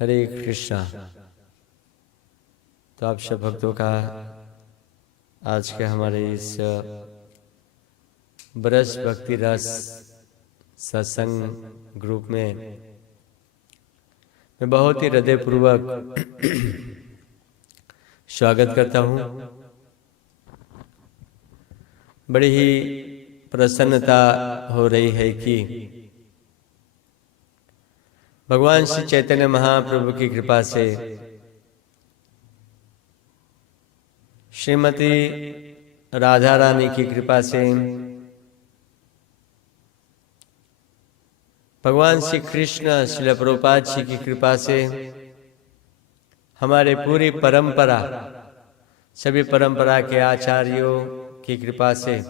हरे कृष्णा। तो आप सब भक्तों का आज के हमारे इस ब्रज भक्ति रस सत्संग ग्रुप में मैं बहुत ही हृदयपूर्वक स्वागत करता हूँ। बड़ी ही प्रसन्नता हो रही है कि भगवान श्री चैतन्य महाप्रभु की कृपा से श्रीमती राधा रानी की कृपा से भगवान श्री कृष्ण श्रील प्रभुपाद जी की कृपा से हमारे पूरी परंपरा सभी परंपरा के आचार्यों की कृपा से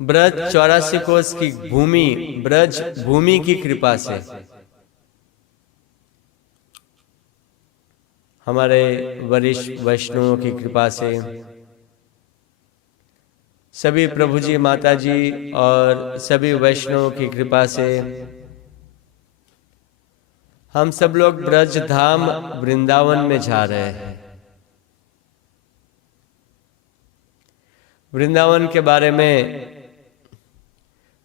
ब्रज 84 कोस की भूमि ब्रज भूमि की कृपा से हमारे वरिष्ठ वैष्णवों की कृपा से सभी प्रभु जी माता जी और सभी वैष्णवों की कृपा से हम सब लोग ब्रज धाम वृंदावन में जा रहे हैं। वृंदावन के बारे में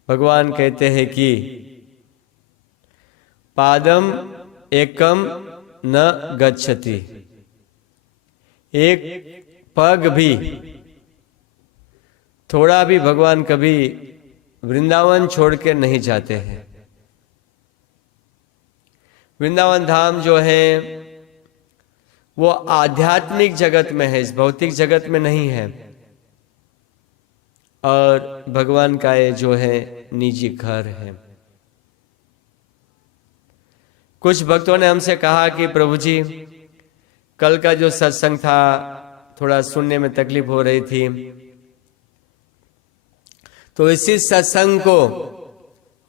भगवान कहते हैं कि पादम एकम न गच्छति, एक पग भी थोड़ा भी भगवान कभी वृंदावन छोड़ के नहीं जाते हैं। वृंदावन धाम जो है वो आध्यात्मिक जगत में है, इस भौतिक जगत में नहीं है। और भगवान का ये जो है निजी घर है। कुछ भक्तों ने हमसे कहा कि प्रभु जी कल का जो सत्संग था थोड़ा सुनने में तकलीफ हो रही थी, तो इसी सत्संग को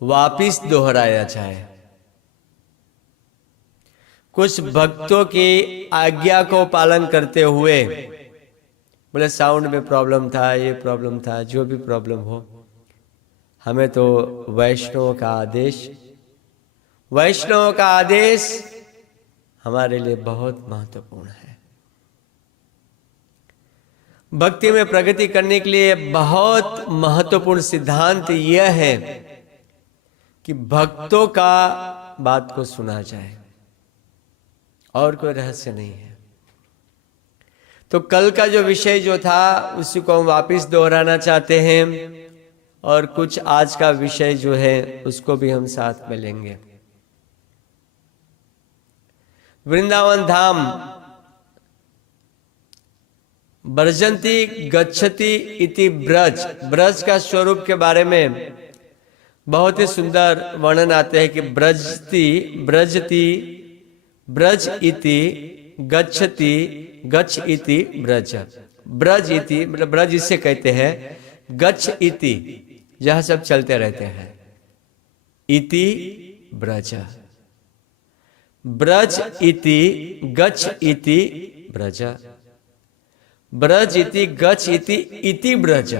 वापिस दोहराया जाए। कुछ भक्तों की आज्ञा को पालन करते हुए बोले साउंड में प्रॉब्लम था, ये प्रॉब्लम था, जो भी प्रॉब्लम हो, हमें तो वैष्णव का आदेश हमारे लिए बहुत महत्वपूर्ण है। भक्ति में प्रगति करने के लिए बहुत महत्वपूर्ण सिद्धांत यह है कि भक्तों का बात को सुना जाए और कोई रहस्य नहीं है। तो कल का जो विषय जो था उसी को हम वापस दोहराना चाहते हैं और कुछ आज का विषय जो है उसको भी हम साथ में लेंगे। वृंदावन धाम ब्रजंती गच्छति इति ब्रज, ब्रज का स्वरूप के बारे में बहुत ही सुंदर वर्णन आते हैं कि ब्रजति ब्रज इति गच्छति गच्छ इति ब्रज। ब्रज इति मतलब ब्रज इसे कहते हैं, गच्छ इति जहां सब चलते रहते हैं, इति ब्रज, ब्रज इति गच्छ इति ब्रज, ब्रज इति गच्छ इति इति ब्रज।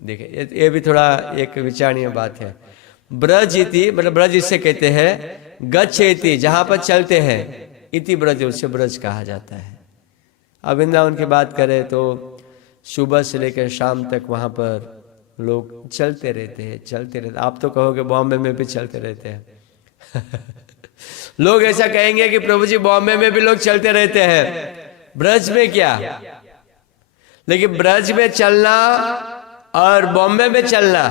देखिए ये भी थोड़ा एक विचारणीय बात है। ब्रज इति मतलब ब्रज इसे कहते हैं, गच्छ इति जहां पर चलते हैं, इति ब्रज उसे ब्रज कहा जाता है। अब वृंदावन की बात करें तो सुबह से लेकर शाम तक वहां पर लोग चलते रहते हैं। आप तो कहोगे बॉम्बे में भी चलते रहते हैं लोग ऐसा कहेंगे कि प्रभु जी बॉम्बे में भी लोग चलते रहते हैं, ब्रज में क्या। लेकिन ब्रज में चलना और बॉम्बे में चलना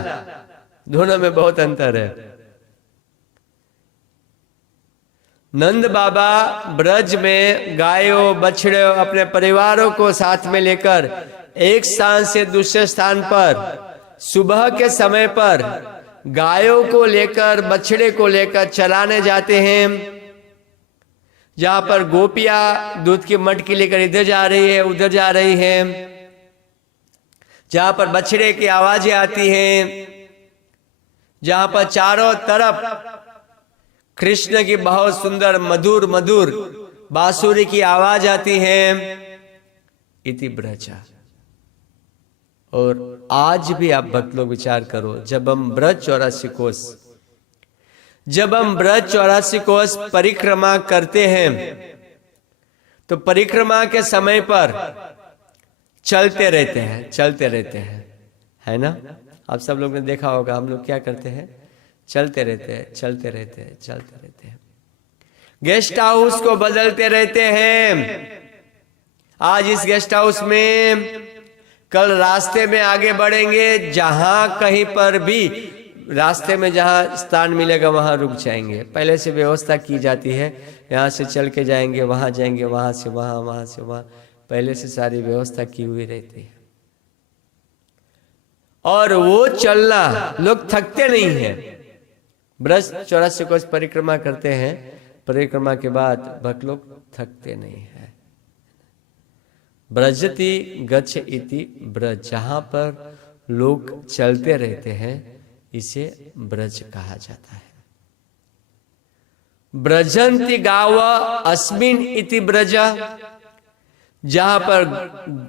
दोनों में बहुत अंतर है। नंद बाबा ब्रज में गायों बछड़ों अपने परिवारों को साथ में लेकर एक स्थान से दूसरे स्थान पर सुबह के समय पर गायों को लेकर बछड़े को लेकर चराने जाते हैं। जहां पर गोपियां दूध की मटकी लेकर इधर जा रही है उधर जा रही है, जहां पर बछड़े की आवाजें आती हैं, जहां पर चारों तरफ कृष्ण की बहुत सुंदर मधुर मधुर बांसुरी की आवाज आती है, इति ब्रजा। और आज भी आप भक्त लोग विचार करो, जब हम ब्रज 84 कोस जब हम ब्रज 84 कोस परिक्रमा करते हैं तो परिक्रमा के समय पर चलते रहते हैं, है ना। आप सब लोग ने देखा होगा, हम लोग क्या करते हैं, चलते रहते हैं। गेस्ट हाउस को बदलते रहते हैं। आज इस गेस्ट हाउस में, कल रास्ते में आगे बढ़ेंगे, जहां कहीं पर भी रास्ते में जहां स्थान मिलेगा वहां रुक जाएंगे। पहले से व्यवस्था की जाती है, यहाँ से चल के जाएंगे, वहां जाएंगे, वहां से वहां, पहले से सारी व्यवस्था की हुई रहती है। और वो चलना, लोग थकते नहीं हैं। ब्रज 84 कोस परिक्रमा करते हैं, परिक्रमा के बाद भक्त लोग थकते नहीं है। ब्रजति गच्छ इति ब्रज, जहां पर लोग चलते रहते हैं इसे ब्रज कहा जाता है। ब्रजंति गाव अस्मिन इति ब्रज, जहां पर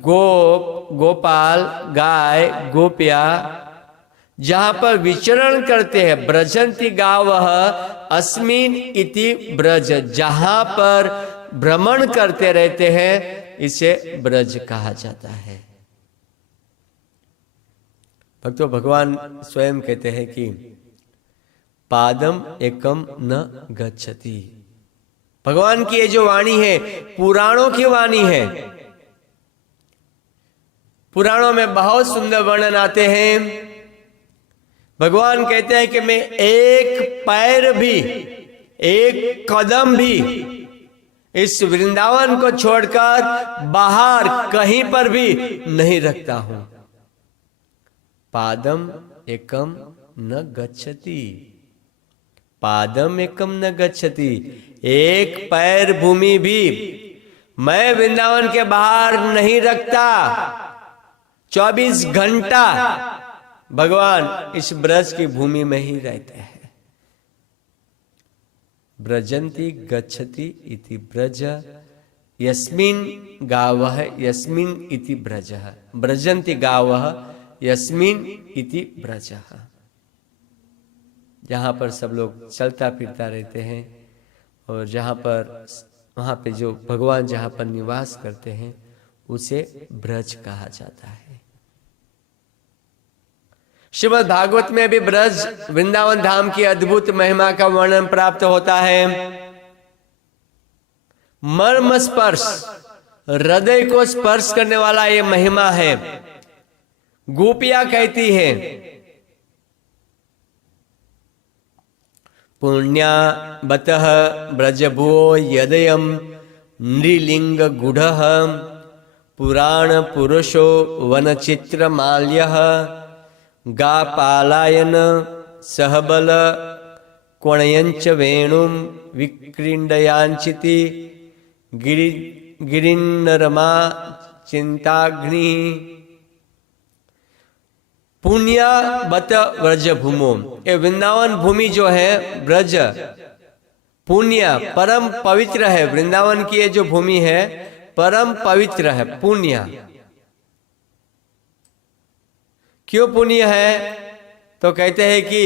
गोपाल, गाय, गोपिया जहां पर विचरण करते हैं, ब्रजंति गाव अस्मिन इति ब्रज, जहां पर भ्रमण करते रहते हैं इसे ब्रज कहा जाता है। भक्तों, भगवान स्वयं कहते हैं कि पादम एकम न गच्छति। भगवान की ये जो वाणी है पुराणों की वाणी है। पुराणों में बहुत सुंदर वर्णन आते हैं। भगवान कहते हैं कि मैं एक पैर भी, एक कदम भी इस वृंदावन को छोड़कर बाहर कहीं पर भी नहीं रखता हूं। पादम एकम न गच्छति, पादम एकम न गच्छति, एक पैर भूमि भी मैं वृंदावन के बाहर नहीं रखता। 24 घंटा भगवान इस ब्रज की भूमि में ही रहते हैं। ब्रजंति गच्छति इति ब्रज यस्मिन गावः यस्मिन इति ब्रजः, ब्रजंति गावः यस्मिन इति ब्रजः। जहाँ पर सब लोग चलता फिरता रहते हैं और जहाँ पर, वहाँ पे जो भगवान जहाँ पर निवास करते हैं उसे ब्रज कहा जाता है। श्रीमद् भागवत में भी ब्रज वृंदावन धाम की अद्भुत महिमा का वर्णन प्राप्त होता है। मर्म स्पर्श, हृदय को स्पर्श करने वाला ये महिमा है। गोपियां कहती है, पुण्या बतः ब्रजभुवो यदयम नृलिंग गुढ़ः पुराण पुरुषो वनचित्र माल्यः गापालायन सहबल क्वणयंच वेणुम विक्रीडयांचिति गिरिन्नमा चिंताग्नि। पुण्या बत ब्रज भूमो, ये वृंदावन भूमि जो है ब्रज पुण्य परम पवित्र है। वृंदावन की ये जो भूमि है परम पवित्र है, पुण्य। क्यों पुण्य है? तो कहते हैं कि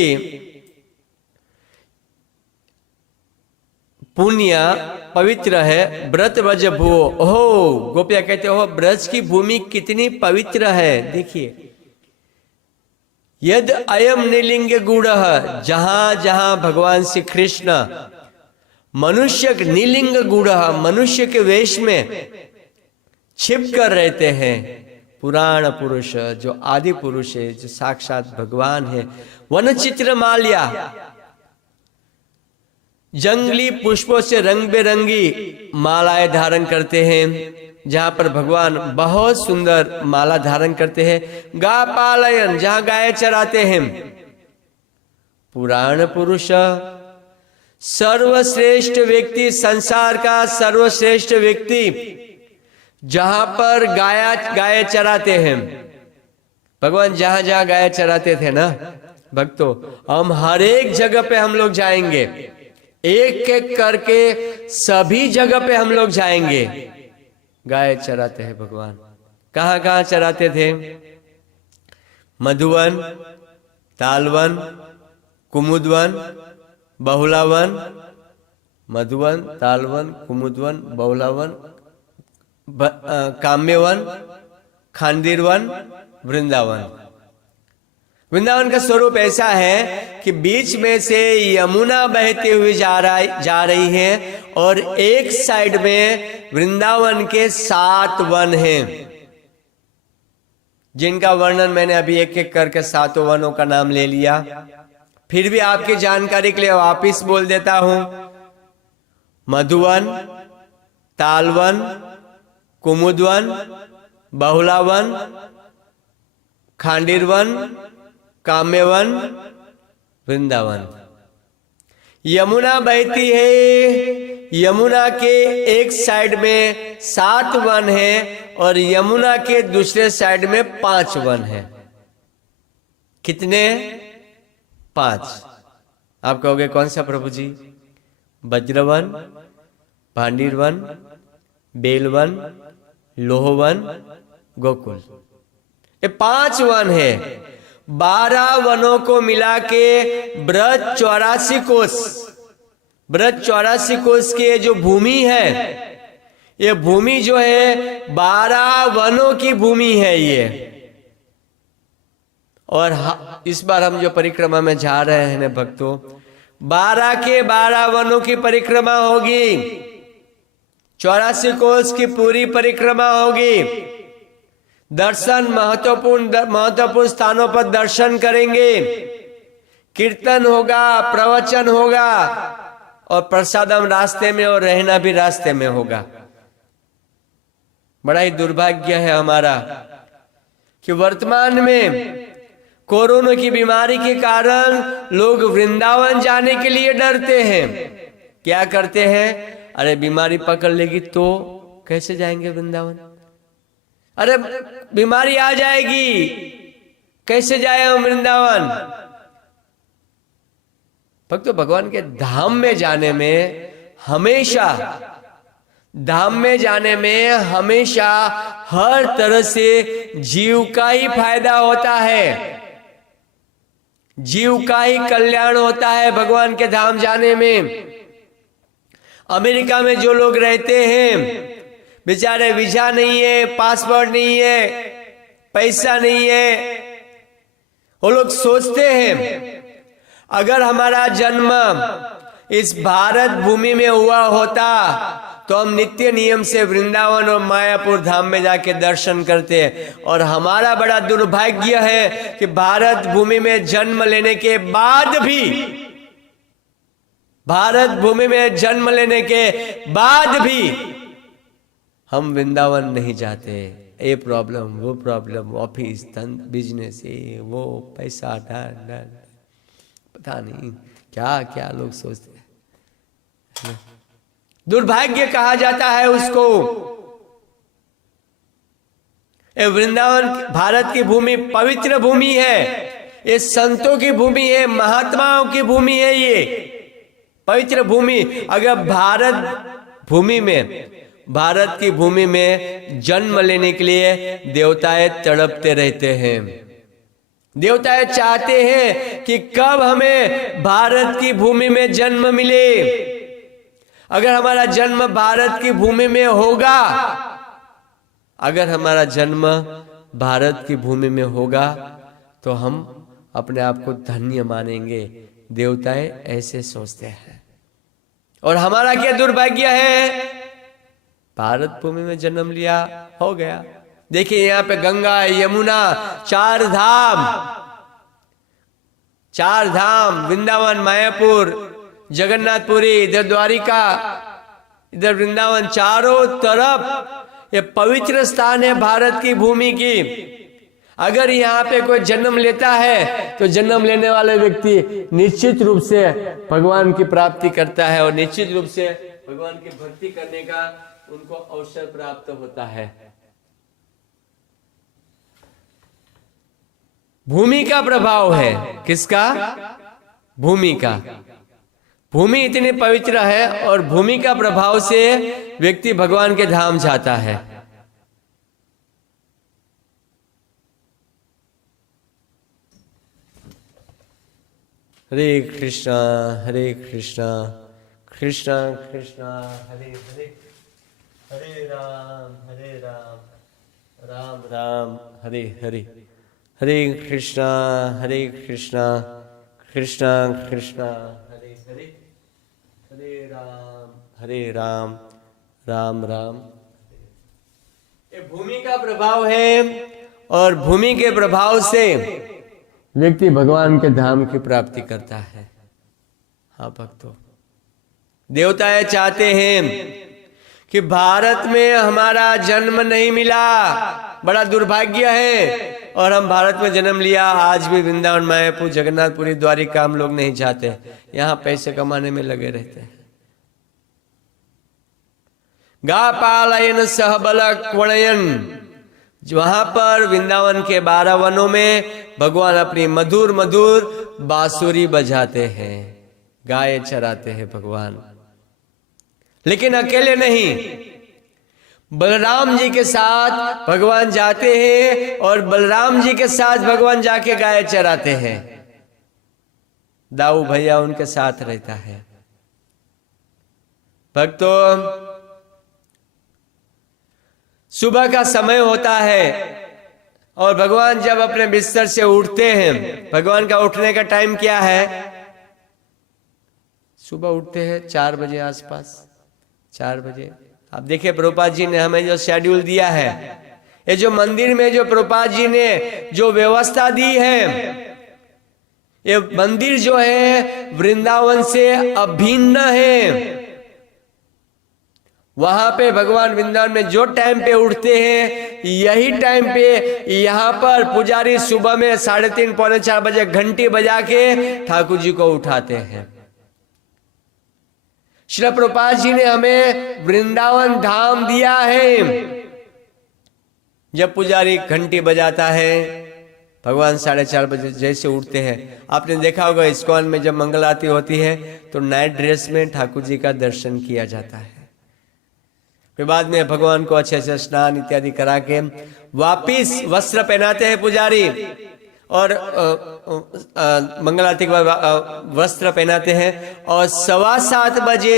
पुण्य पवित्र है। ब्रत ब्रज भूवो, ओहो, गोपिया कहते हो ब्रज की भूमि कितनी पवित्र है। देखिए, यद अयम निलिंग गुड़, जहां जहां भगवान श्री कृष्ण मनुष्य नीलिंग गुड़, मनुष्य के वेश में छिप कर रहते हैं। पुराण पुरुष जो आदि पुरुष है, जो साक्षात भगवान है। वनचित्र माल्या, जंगली पुष्पों से रंग बेरंगी मालाएं धारण करते हैं। जहां पर भगवान बहुत सुंदर माला धारण करते हैं। गा पालयन, जहां गाय चराते हैं। पुराण पुरुष, सर्वश्रेष्ठ व्यक्ति, संसार का सर्वश्रेष्ठ व्यक्ति, जहां पर गाय चराते हैं। भगवान जहां जहां गाय चराते थे ना भक्तों, हम हर एक जगह पे हम लोग जाएंगे, एक एक करके सभी जगह पे हम लोग जाएंगे। गाय चराते हैं भगवान। कहां कहां चराते थे? मधुवन, तालवन, कुमुदवन, बहुलावन, मधुवन, तालवन, कुमुदवन, बहुलावन, काम्यवन, खांडीरवन, वृंदावन। वृंदावन का स्वरूप ऐसा है कि बीच में से यमुना बहती हुई जा रही है और एक साइड में वृंदावन के 7 वन हैं, जिनका वर्णन मैंने अभी एक एक करके 7 वनों का नाम ले लिया। फिर भी आपकी जानकारी के लिए वापिस बोल देता हूं। मधुवन, तालवन, कुमुदवन, बहुलावन, खांडीरवन, काम्यवन, वृंदावन। यमुना बहती है, यमुना के एक साइड में 7 वन है और यमुना के दूसरे साइड में 5 वन है। कितने? 5। आप कहोगे कौन सा प्रभु जी? वज्रवन, पांडीरवन, बेलवन, लोहवन, गोकुल, ये 5 वन है। 12 वनों को मिला के ब्रज 84 कोस, ब्रज 84 कोस की जो भूमि है, ये भूमि जो है 12 वनों की भूमि है ये। और इस बार हम जो परिक्रमा में जा रहे हैं ना भक्तों, 12 के 12 वनों की परिक्रमा होगी, 84 कोस की पूरी परिक्रमा होगी। दर्शन, महत्वपूर्ण स्थानों पर दर्शन करेंगे, कीर्तन होगा, प्रवचन होगा और प्रसादम रास्ते में और रहना भी रास्ते में होगा। बड़ा ही दुर्भाग्य है हमारा कि वर्तमान में कोरोना की बीमारी के कारण लोग वृंदावन जाने के लिए डरते हैं। क्या करते हैं? अरे बीमारी पकड़ लेगी तो कैसे जाएंगे वृंदावन? अरे बीमारी आ जाएगी, कैसे जाए हम वृंदावन? भक्तों, भगवान के धाम में जाने में हमेशा, धाम में जाने में हमेशा हर तरह से जीव का ही फायदा होता है, जीव का ही कल्याण होता है भगवान के धाम जाने में। अमेरिका में जो लोग रहते हैं, बेचारे वीजा नहीं है, पासपोर्ट नहीं है, पैसा नहीं है, वो लोग सोचते हैं अगर हमारा जन्म इस भारत भूमि में हुआ होता तो हम नित्य नियम से वृंदावन और मायापुर धाम में जाके दर्शन करते हैं। और हमारा बड़ा दुर्भाग्य है कि भारत भूमि में जन्म लेने के बाद भी, भारत भूमि में जन्म लेने के बाद भी हम वृंदावन नहीं जाते। ये प्रॉब्लम, वो प्रॉब्लम, ऑफिस, बिजनेस, ये वो, पैसा, डर, पता नहीं क्या क्या लोग सोचते हैं। दुर्भाग्य कहा जाता है उसको। ये वृंदावन भारत की भूमि पवित्र भूमि है, ये संतों की भूमि है, महात्माओं की भूमि है, ये पवित्र भूमि। अगर भारत की भूमि में जन्म लेने के लिए देवताएं तड़पते रहते हैं। देवताएं चाहते हैं कि कब हमें भारत की भूमि में जन्म मिले। अगर हमारा जन्म भारत की भूमि में होगा, अगर हमारा जन्म भारत की भूमि में होगा तो हम अपने आप को धन्य मानेंगे। देवताएं ऐसे सोचते हैं। और हमारा क्या दुर्भाग्य है, भारत भूमि में जन्म लिया, हो गया। देखिए यहाँ पे गंगा, यमुना, 4 धाम, वृंदावन, मायापुर, जगन्नाथपुरी, इधर द्वारिका, इधर वृंदावन, चारों तरफ ये पवित्र स्थान है भारत की भूमि की। अगर यहाँ पे कोई जन्म लेता है तो जन्म लेने वाले व्यक्ति निश्चित रूप से भगवान की प्राप्ति करता है और निश्चित रूप से भगवान की भक्ति करने का उनको अवसर प्राप्त होता है। भूमि का प्रभाव है, किसका? भूमि का। भूमि इतनी पवित्र है और भूमि का प्रभाव से व्यक्ति भगवान के धाम जाता है। हरे कृष्णा कृष्णा कृष्णा हरे हरे, हरे राम राम राम हरे हरे, हरे कृष्णा कृष्णा कृष्णा हरे हरे, हरे राम राम राम। ये भूमि का प्रभाव है और भूमि के प्रभाव से व्यक्ति भगवान के धाम की प्राप्ति करता है। हाँ भक्तों, देवता चाहते हैं कि भारत में हमारा जन्म नहीं मिला, बड़ा दुर्भाग्य है, और हम भारत में जन्म लिया। आज भी वृंदावन, मायापुर, जगन्नाथपुरी, द्वारिका हम लोग नहीं चाहते, यहाँ पैसे कमाने में लगे रहते हैं। गा पालयन सह बल क्वणयन, वहां पर वृंदावन के 12 वनों में भगवान अपनी मधुर मधुर बांसुरी बजाते हैं, गाय चराते हैं भगवान। लेकिन अकेले नहीं, बलराम जी के साथ भगवान जाते हैं और बलराम जी के साथ भगवान जाके गाय चराते हैं। दाऊ भैया उनके साथ रहता है। भक्तों, सुबह का समय होता है और भगवान जब अपने बिस्तर से उठते हैं, भगवान का उठने का टाइम क्या है? सुबह उठते हैं 4 बजे आसपास, 4 बजे। आप देखिए प्रभुपाद जी ने हमें जो शेड्यूल दिया है, ये जो मंदिर में जो प्रभुपाद जी ने जो व्यवस्था दी है, ये मंदिर जो है वृंदावन से अभिन्न है। वहां पे भगवान वृंदावन में जो टाइम पे उठते हैं, यही टाइम पे यहाँ पर पुजारी सुबह में 3:30 पौने 4 बजे घंटी बजा के ठाकुर जी को उठाते हैं। श्री प्रभुपाद जी ने हमें वृंदावन धाम दिया है। जब पुजारी घंटी बजाता है, भगवान 4:30 बजे जैसे उठते हैं। आपने देखा होगा इस्कॉन में जब मंगल आरती होती है तो नाइट ड्रेस में ठाकुर जी का दर्शन किया जाता है। फिर बाद में भगवान को अच्छे से स्नान इत्यादि करा के वापिस वस्त्र पहनाते हैं पुजारी, और मंगल आरती के बाद वस्त्र पहनाते हैं, और 7:15 बजे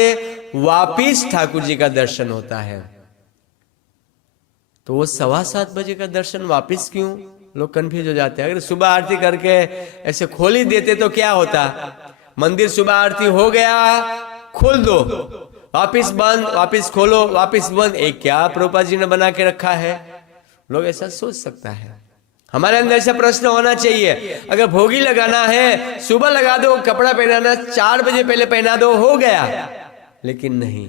वापिस ठाकुर जी का दर्शन होता है। तो वो 7:15 बजे का दर्शन वापिस क्यों? लोग कंफ्यूज हो जाते हैं। अगर सुबह आरती करके ऐसे खोल ही देते तो क्या होता? मंदिर सुबह आरती हो गया, खोल दो, वापिस बंद, वापिस खोलो, वापिस बंद, एक क्या प्रभुपाद जी ने बना के रखा है? लोग ऐसा सोच सकता है। हमारे अंदर ऐसा प्रश्न होना चाहिए, अगर भोगी लगाना है सुबह लगा दो, कपड़ा पहनाना 4 बजे पहले पहना दो, हो गया। लेकिन नहीं,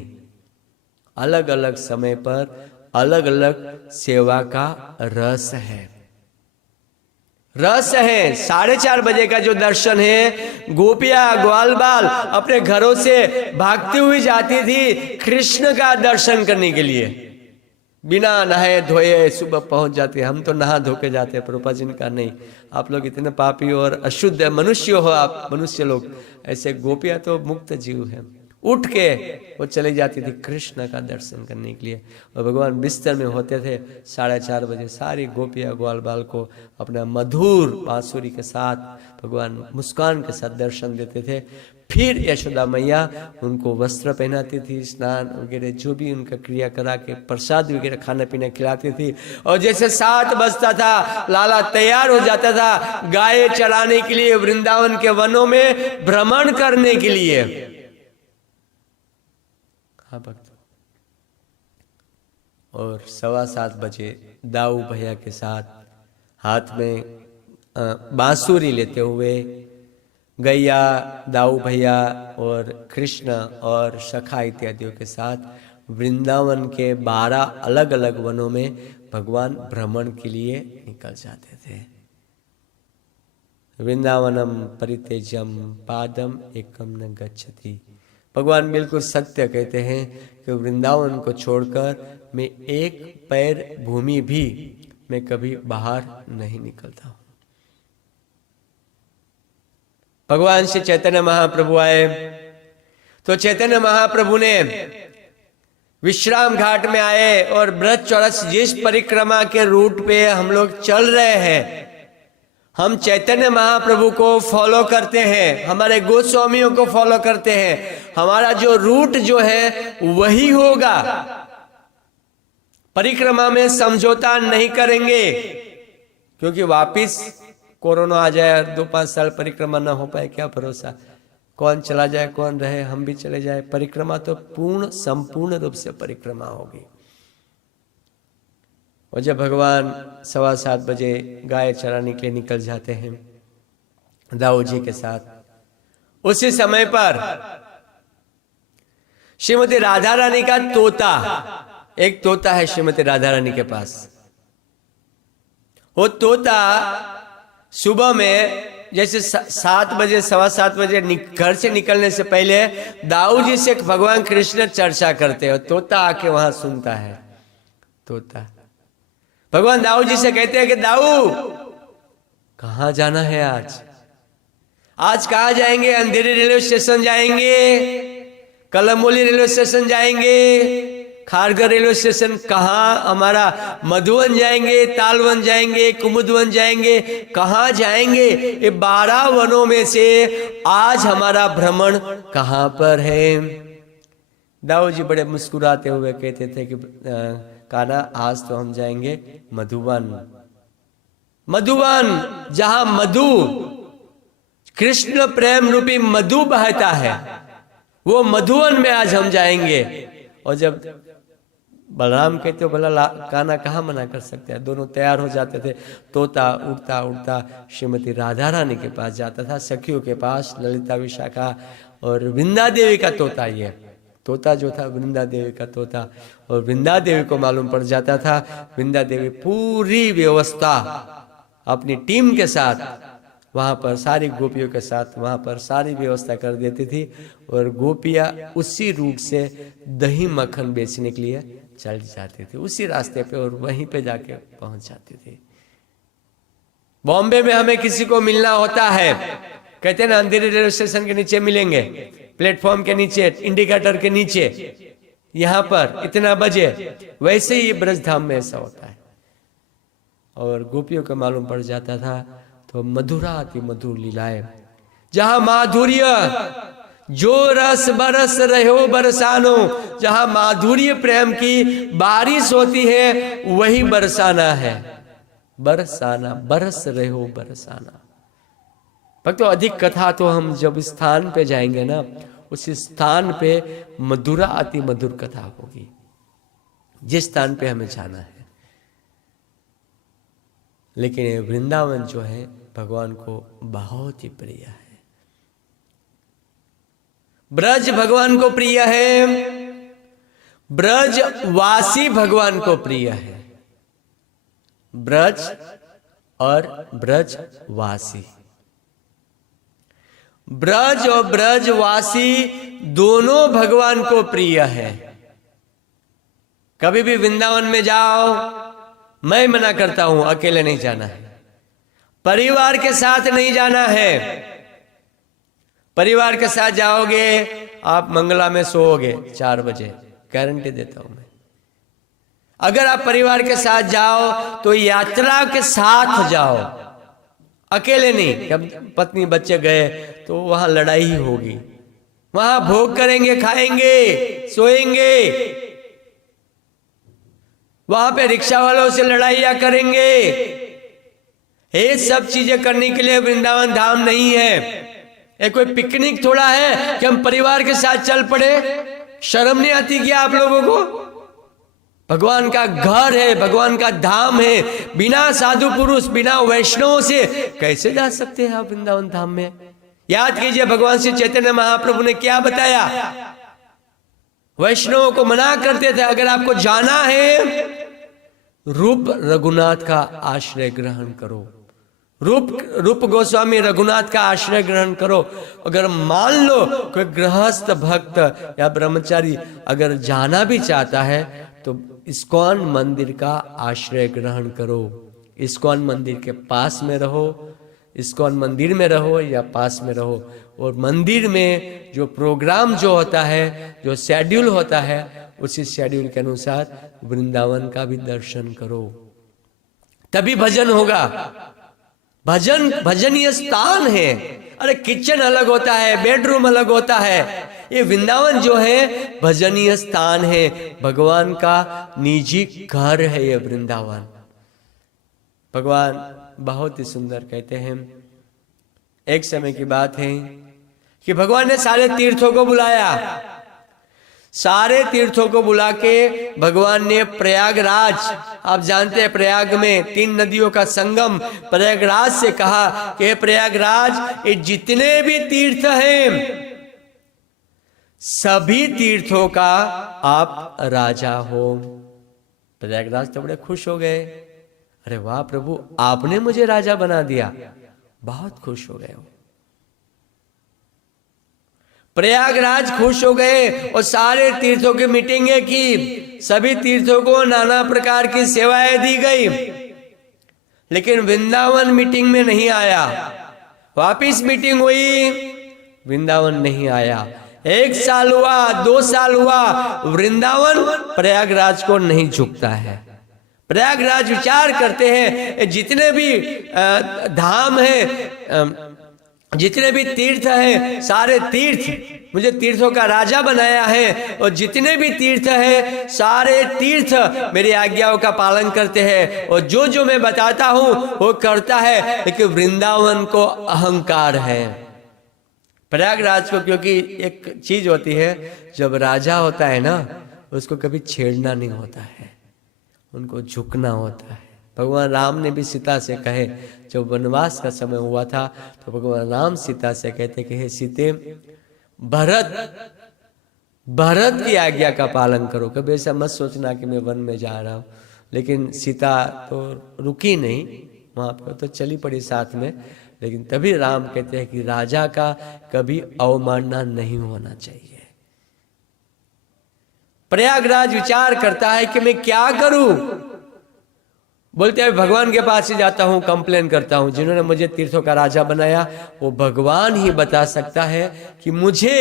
अलग अलग समय पर अलग अलग सेवा का रस है। 4:30 बजे का जो दर्शन है, गोपियां ग्वाल बाल अपने घरों से भागती हुई जाती थी कृष्ण का दर्शन करने के लिए, बिना नहाए धोए सुबह पहुंच जाते। हम तो नहा धो के जाते हैं, प्रभुपाद जी का नहीं। आप लोग इतने पापी और अशुद्ध मनुष्य हो, आप मनुष्य लोग। ऐसे गोपियां तो मुक्त जीव है, उठ के वो चली जाती थी कृष्ण का दर्शन करने के लिए। और भगवान बिस्तर में होते थे, 4:30 बजे सारी गोपियां ग्वाल बाल को अपना मधुर बांसुरी के साथ भगवान मुस्कान के साथ दर्शन देते थे। फिर यशोदा मैया उनको वस्त्र पहनाती थी, स्नान वगैरह जो भी उनका क्रिया करा के प्रसाद वगैरह खाना पीना खिलाती थी। और जैसे 7 बजता था, लाला तैयार हो जाता था गाय चराने के लिए, वृंदावन के वनों में भ्रमण करने के लिए। हाँ भक्त, और 7:15 बजे दाऊ भैया के साथ हाथ में बांसुरी लेते हुए गैया, दाऊ भैया और कृष्ण और सखा इत्यादियों के साथ वृंदावन के 12 अलग अलग वनों में भगवान भ्रमण के लिए निकल जाते थे। वृंदावनम परित्यज्यम पादम एकम न गच्छति। भगवान बिल्कुल सत्य कहते हैं कि वृंदावन को छोड़कर मैं एक पैर भूमि भी मैं कभी बाहर नहीं निकलता हूं। भगवान श्री चैतन्य महाप्रभु आए तो चैतन्य महाप्रभु ने विश्राम घाट में आए और ब्रज चौरस जिस परिक्रमा के रूट पे हम लोग चल रहे हैं, हम चैतन्य महाप्रभु को फॉलो करते हैं, हमारे गोस्वामियों को फॉलो करते हैं, हमारा जो रूट जो है वही होगा। परिक्रमा में समझौता नहीं करेंगे, क्योंकि वापिस कोरोना आ जाए और 2-5 साल परिक्रमा ना हो पाए, क्या भरोसा, कौन चला जाए कौन रहे, हम भी चले जाए। परिक्रमा तो संपूर्ण रूप से परिक्रमा होगी। और जब भगवान 7:15 बजे गाय चराने के लिए निकल जाते हैं दाऊ जी के साथ, उसी समय पर श्रीमती राधा रानी का तोता, एक तोता है श्रीमती राधा रानी के पास, वो तोता सुबह में जैसे 7 बजे 7:15 बजे घर से निकलने से पहले दाऊ जी से भगवान कृष्ण चर्चा करते हैं, और तोता आके वहां सुनता है। तोता भगवान दाऊ जी से कहते हैं कि दाऊ कहां जाना है आज, आज कहां जाएंगे? अंधेरी रेलवे स्टेशन जाएंगे, कलमोली रेलवे स्टेशन जाएंगे, खारगर रेलवे स्टेशन, कहाँ हमारा मधुवन जाएंगे, तालवन जाएंगे, कुमुदवन जाएंगे, कहाँ जाएंगे? ये 12 वनों में से आज हमारा भ्रमण कहाँ पर है? दाऊ जी बड़े मुस्कुराते हुए कहते थे कि कान्हा आज तो हम जाएंगे मधुवन, मधुवन जहां मधु, कृष्ण प्रेम रूपी मधु बहता है, वो मधुवन में आज हम जाएंगे। और जब बलराम कहते हो भला कान्हा कहाँ मना कर सकते हैं, दोनों तैयार हो जाते थे। तोता उड़ता उड़ता श्रीमती राधा रानी के पास जाता था, सखियों के पास, ललिता विशाखा और वृंदा देवी का तोता, ये तोता जो था वृंदा देवी का तोता। और वृंदा देवी को मालूम पड़ जाता था, वृंदा देवी पूरी व्यवस्था अपनी टीम के साथ वहां पर, सारी गोपियों के साथ वहां पर सारी व्यवस्था कर देती थी, और गोपियां उसी रूट से दही मक्खन बेचने के लिए चल जाती थी, उसी रास्ते पे, और वहीं पे जाके पहुंच जाती थी। बॉम्बे में हमें किसी को मिलना होता है, कहते हैं ना अंधेरी रेलवे स्टेशन के नीचे मिलेंगे, प्लेटफॉर्म के नीचे, इंडिकेटर के नीचे, यहाँ पर इतना बजे, वैसे ही ब्रजधाम में ऐसा होता है। और गोपियों को मालूम पड़ जाता था, तो मधुराति मधुर लीलाएं, जहां माधुर्य जो रस बरस रहो बरसानो, जहां माधुर्य प्रेम की बारिश होती है वही बरसाना है, बरसाना, बरस रहो बरसाना। भक्तों अधिक कथा तो हम जब स्थान पे जाएंगे ना, उस स्थान पे मधुरा अति मधुर कथा होगी, जिस स्थान पे हमें जाना है। लेकिन ये वृंदावन जो है भगवान को बहुत ही प्रिय है, ब्रज भगवान को प्रिय है, ब्रज वासी भगवान को प्रिय है। ब्रज और ब्रज वासी, ब्रज और ब्रजवासी दोनों भगवान को प्रिय है। कभी भी वृंदावन में जाओ, मैं मना करता हूं अकेले नहीं जाना है, परिवार के साथ नहीं जाना है। परिवार के साथ जाओगे आप मंगला में सोओगे 4 बजे, गारंटी देता हूं मैं। अगर आप परिवार के साथ जाओ तो यात्रा के साथ जाओ, अकेले नहीं। जब पत्नी बच्चे गए तो वहां लड़ाई ही होगी, वहां भोग करेंगे, खाएंगे, सोएंगे, वहां पे रिक्शा वालों से लड़ाइयां करेंगे। ये सब चीजें करने के लिए वृंदावन धाम नहीं है। ये कोई पिकनिक थोड़ा है कि हम परिवार के साथ चल पड़े। शर्म नहीं आती क्या आप लोगों को? भगवान का घर है, भगवान का धाम है। बिना साधु पुरुष, बिना वैष्णव से कैसे जा सकते हैं आप वृंदावन धाम में? याद कीजिए भगवान श्री चैतन्य महाप्रभु ने क्या बताया। वैष्णवों को मना करते थे, अगर आपको जाना है रूप रघुनाथ का आश्रय ग्रहण करो, रूप गोस्वामी रघुनाथ का आश्रय ग्रहण करो। अगर मान लो कोई गृहस्थ भक्त या ब्रह्मचारी अगर जाना भी चाहता है तो इस्कॉन मंदिर का आश्रय ग्रहण करो। इस्कॉन मंदिर के पास में रहो, इस्कॉन मंदिर में रहो या पास में रहो, और मंदिर में जो प्रोग्राम जो होता है, जो शेड्यूल होता है, उसी शेड्यूल के अनुसार वृंदावन का भी दर्शन करो, तभी भजन होगा। भजनीय स्थान है। अरे किचन अलग होता है, बेडरूम अलग होता है, ये वृंदावन जो है भजनीय स्थान है, भगवान का निजी घर है ये वृंदावन। भगवान बहुत ही सुंदर कहते हैं। एक समय की बात है कि भगवान ने सारे तीर्थों को बुलाया, सारे तीर्थों को बुला के भगवान ने प्रयागराज, आप जानते हैं प्रयाग में 3 नदियों का संगम, प्रयागराज से कहा कि प्रयागराज ये जितने भी तीर्थ हैं सभी तीर्थों का आप राजा हो। प्रयागराज तो बड़े खुश हो गए, अरे वाह प्रभु आपने मुझे राजा बना दिया, बहुत खुश हो गए। प्रयागराज खुश हो गए और सारे तीर्थों की मीटिंगें की, सभी तीर्थों को नाना प्रकार की सेवाएं दी गई, लेकिन वृंदावन मीटिंग में नहीं आया। वापिस मीटिंग हुई, वृंदावन नहीं आया। 1 साल हुआ, 2 साल हुआ, वृंदावन प्रयागराज को नहीं झुकता है। प्रयागराज विचार करते हैं जितने भी धाम हैं, जितने भी तीर्थ हैं, सारे तीर्थ मुझे तीर्थों का राजा बनाया है, और जितने भी तीर्थ हैं सारे तीर्थ मेरी आज्ञाओं का पालन करते हैं, और जो जो मैं बताता हूं वो करता है, लेकिन वृंदावन को अहंकार है। प्रयागराज को, क्योंकि एक चीज होती है जब राजा होता है ना उसको कभी छेड़ना नहीं होता है, उनको झुकना होता है। भगवान राम ने भी सीता से कहे, जब वनवास का समय हुआ था तो भगवान राम सीता से कहते कि हे सीते, भरत की आज्ञा का पालन करो, कभी ऐसा मत सोचना कि मैं वन में जा रहा हूँ। लेकिन सीता तो रुकी नहीं, वहां पर तो चली पड़ी साथ में, लेकिन तभी राम कहते हैं कि राजा का कभी अवमानना नहीं होना चाहिए। प्रयागराज विचार करता है कि मैं क्या करूं, बोलते हैं भगवान के पास ही जाता हूं, कंप्लेन करता हूं, जिन्होंने मुझे तीर्थों का राजा बनाया वो भगवान ही बता सकता है कि मुझे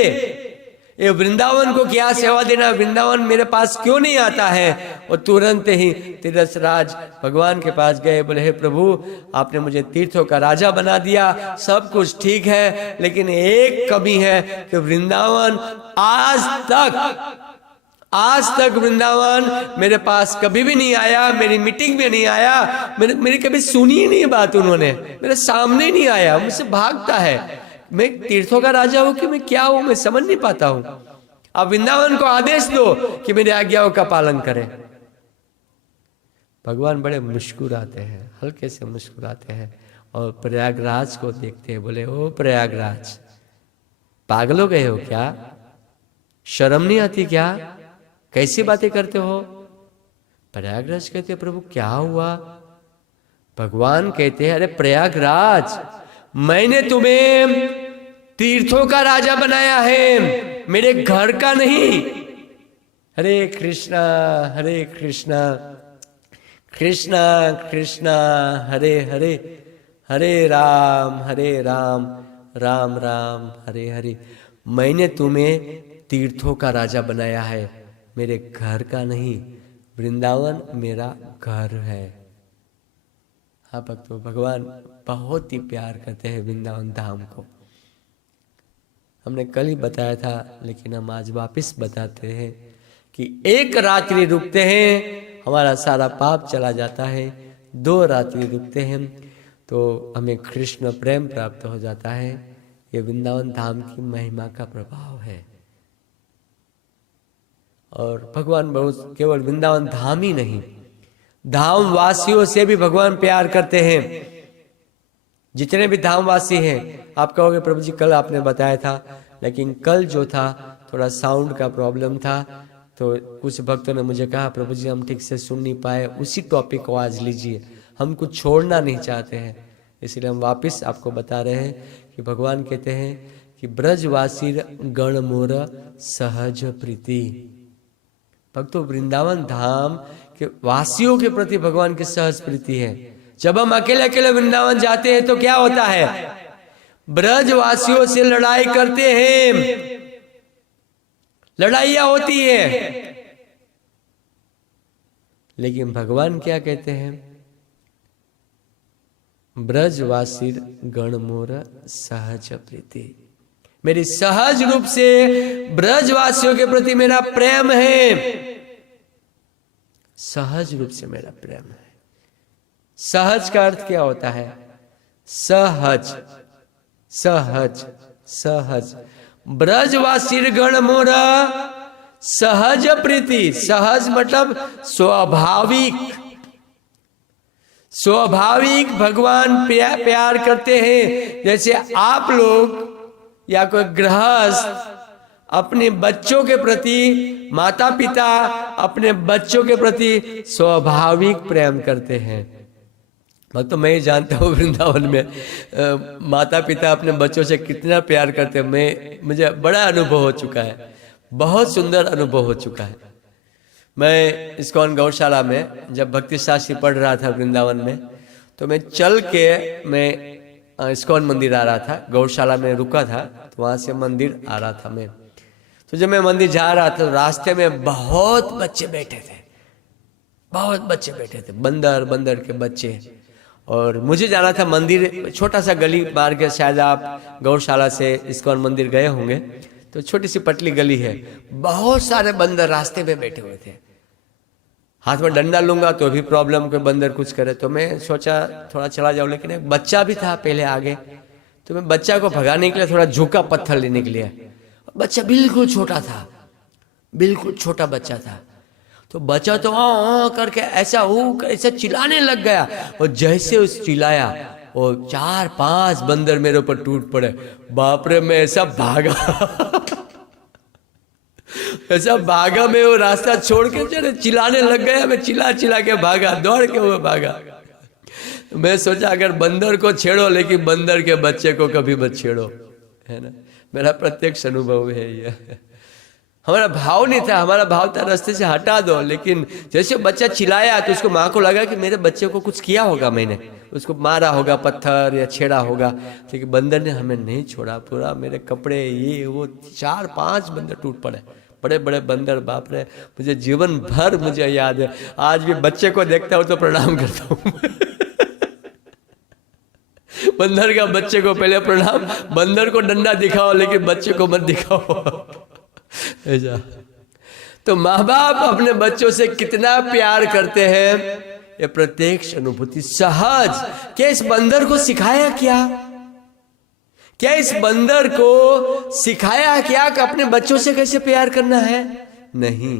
ये वृंदावन को क्या सेवा देना, वृंदावन मेरे पास क्यों नहीं आता है। और तुरंत ही तीर्थराज भगवान के पास गए, बोले हे प्रभु आपने मुझे तीर्थों का राजा बना दिया, सब कुछ ठीक है, लेकिन एक कमी है कि वृंदावन आज तक वृंदावन मेरे पास कभी भी नहीं आया, मेरी मीटिंग में नहीं आया, मेरी कभी सुनी ही नहीं बात, उन्होंने मेरे सामने नहीं आया, मुझसे भागता है। मैं तीर्थों का राजा हूं कि मैं क्या हूं, मैं समझ नहीं पाता हूं। आप वृंदावन को आदेश दो कि मेरी आज्ञाओं का पालन करें। भगवान बड़े मुस्कुराते हैं, हल्के से मुस्कुराते हैं और प्रयागराज को देखते हैं, बोले ओ प्रयागराज पागल हो गए हो क्या, शर्म नहीं आती क्या, कैसी बातें करते हो। प्रयागराज कहते प्रभु क्या हुआ। भगवान कहते हैं अरे प्रयागराज मैंने तुम्हें तीर्थों का राजा बनाया है, मेरे घर का नहीं। हरे कृष्णा कृष्णा कृष्णा हरे हरे, हरे राम राम राम हरे हरे। मैंने तुम्हें तीर्थों का राजा बनाया है, मेरे घर का नहीं। वृंदावन मेरा घर है। हाँ भक्तों, भगवान बहुत ही प्यार करते हैं वृंदावन धाम को। हमने कल ही बताया था, लेकिन हम आज वापस बताते हैं कि 1 रात्रि रुकते हैं हमारा सारा पाप चला जाता है, 2 रात्रि रुकते हैं तो हमें कृष्ण प्रेम प्राप्त हो जाता है। ये वृंदावन धाम की महिमा का प्रभाव है। और भगवान बहुत केवल वृंदावन धाम ही नहीं, धाम वासियों से भी भगवान प्यार करते हैं। जितने भी धामवासी हैं, आप कहोगे प्रभु जी कल आपने बताया था, लेकिन कल जो था थोड़ा साउंड का प्रॉब्लम था, तो कुछ भक्तों ने मुझे कहा प्रभु जी हम ठीक से सुन नहीं पाए, उसी टॉपिक को आज लीजिए, हम कुछ छोड़ना नहीं चाहते हैं, इसलिए हम वापस आपको बता रहे हैं कि भगवान कहते हैं कि ब्रजवासी गण मोर सहज प्रीति। भक्तों, वृंदावन धाम के वासियों के प्रति भगवान की सहज प्रीति है। जब हम अकेले अकेले वृंदावन जाते हैं तो क्या होता है, ब्रजवासियों से लड़ाई करते हैं, लड़ाइयां होती है। लेकिन भगवान क्या कहते हैं, ब्रजवासी गण मोर सहज प्रीति, मेरी सहज रूप से ब्रजवासियों के प्रति मेरा प्रेम है, सहज रूप से मेरा प्रेम है। सहज का अर्थ क्या होता है? सहज, सहज, सहज। ब्रजवासी गण मोर सहज प्रीति, सहज मतलब स्वाभाविक, स्वाभाविक भगवान प्यार करते हैं। जैसे आप लोग या कोई गृहस्थ अपने बच्चों के प्रति, माता पिता अपने बच्चों के प्रति स्वाभाविक प्रेम करते हैं। तो मैं जानता हूँ वृंदावन में माता पिता अपने बच्चों से कितना प्यार करते हैं। मुझे बड़ा अनुभव हो चुका है, बहुत सुंदर अनुभव हो चुका है। मैं इस्कॉन गौशाला में जब भक्ति शास्त्री पढ़ रहा था वृंदावन में, तो मैं चल के मैं इस्कॉन मंदिर आ रहा था, गौशाला में रुका था, तो वहाँ से मंदिर आ रहा था मैं। तो जब मैं मंदिर जा रहा था तो रास्ते में बहुत बच्चे बैठे थे, बहुत बच्चे बैठे थे, बंदर बंदर के बच्चे। और मुझे जाना था मंदिर, छोटा सा गली मार के, शायद आप गौशाला से इस्कॉन मंदिर गए होंगे, तो छोटी सी पतली गली है, बहुत सारे बंदर रास्ते में बैठे हुए थे। हाथ में डंडा लूंगा तो भी प्रॉब्लम, कोई बंदर कुछ करे। तो मैं सोचा थोड़ा चला जाऊं, लेकिन एक बच्चा भी था पहले आगे, तो मैं बच्चा को भगाने के लिए थोड़ा झुका पत्थर लेने के लिए। बच्चा बिल्कुल छोटा था, बिल्कुल छोटा बच्चा था। तो बच्चा तो करके ऐसा चिल्लाने लग गया, और जैसे उस चिल्लाया वो 4-5 बंदर मेरे ऊपर टूट पड़े। बाप रे, मैं ऐसा भागा ऐसा भागा, मैं वो रास्ता छोड़ के चले चिल्लाने लग गया। मैं चिल्ला चिल्ला के भागा, दौड़ के हुए भागा। मैं सोचा अगर बंदर को छेड़ो, लेकिन बंदर के बच्चे को कभी मत छेड़ो, है ना। मेरा प्रत्यक्ष अनुभव है ये। हमारा भाव नहीं था, हमारा भाव था रास्ते से हटा दो, लेकिन जैसे बच्चा चिल्लाया तो उसको माँ को लगा कि मेरे बच्चे को कुछ किया होगा, मैंने उसको मारा होगा पत्थर या छेड़ा होगा। लेकिन बंदर ने हमें नहीं छोड़ा, पूरा मेरे कपड़े ये वो 4-5 बंदर टूट पड़े, बड़े बड़े बंदर। बाप रे, मुझे जीवन भर मुझे याद है, आज भी बच्चे को देखता हूँ तो प्रणाम करता हूँ बंदर का बच्चे को पहले प्रणाम, बंदर को डंडा दिखाओ लेकिन बच्चे को मत दिखाओ ऐसा। तो माँ बाप अपने बच्चों से कितना प्यार करते हैं, ये प्रत्यक्ष अनुभूति। सहज, क्या इस बंदर को सिखाया क्या इस बंदर को सिखाया क्या कि अपने बच्चों से कैसे प्यार करना है? नहीं,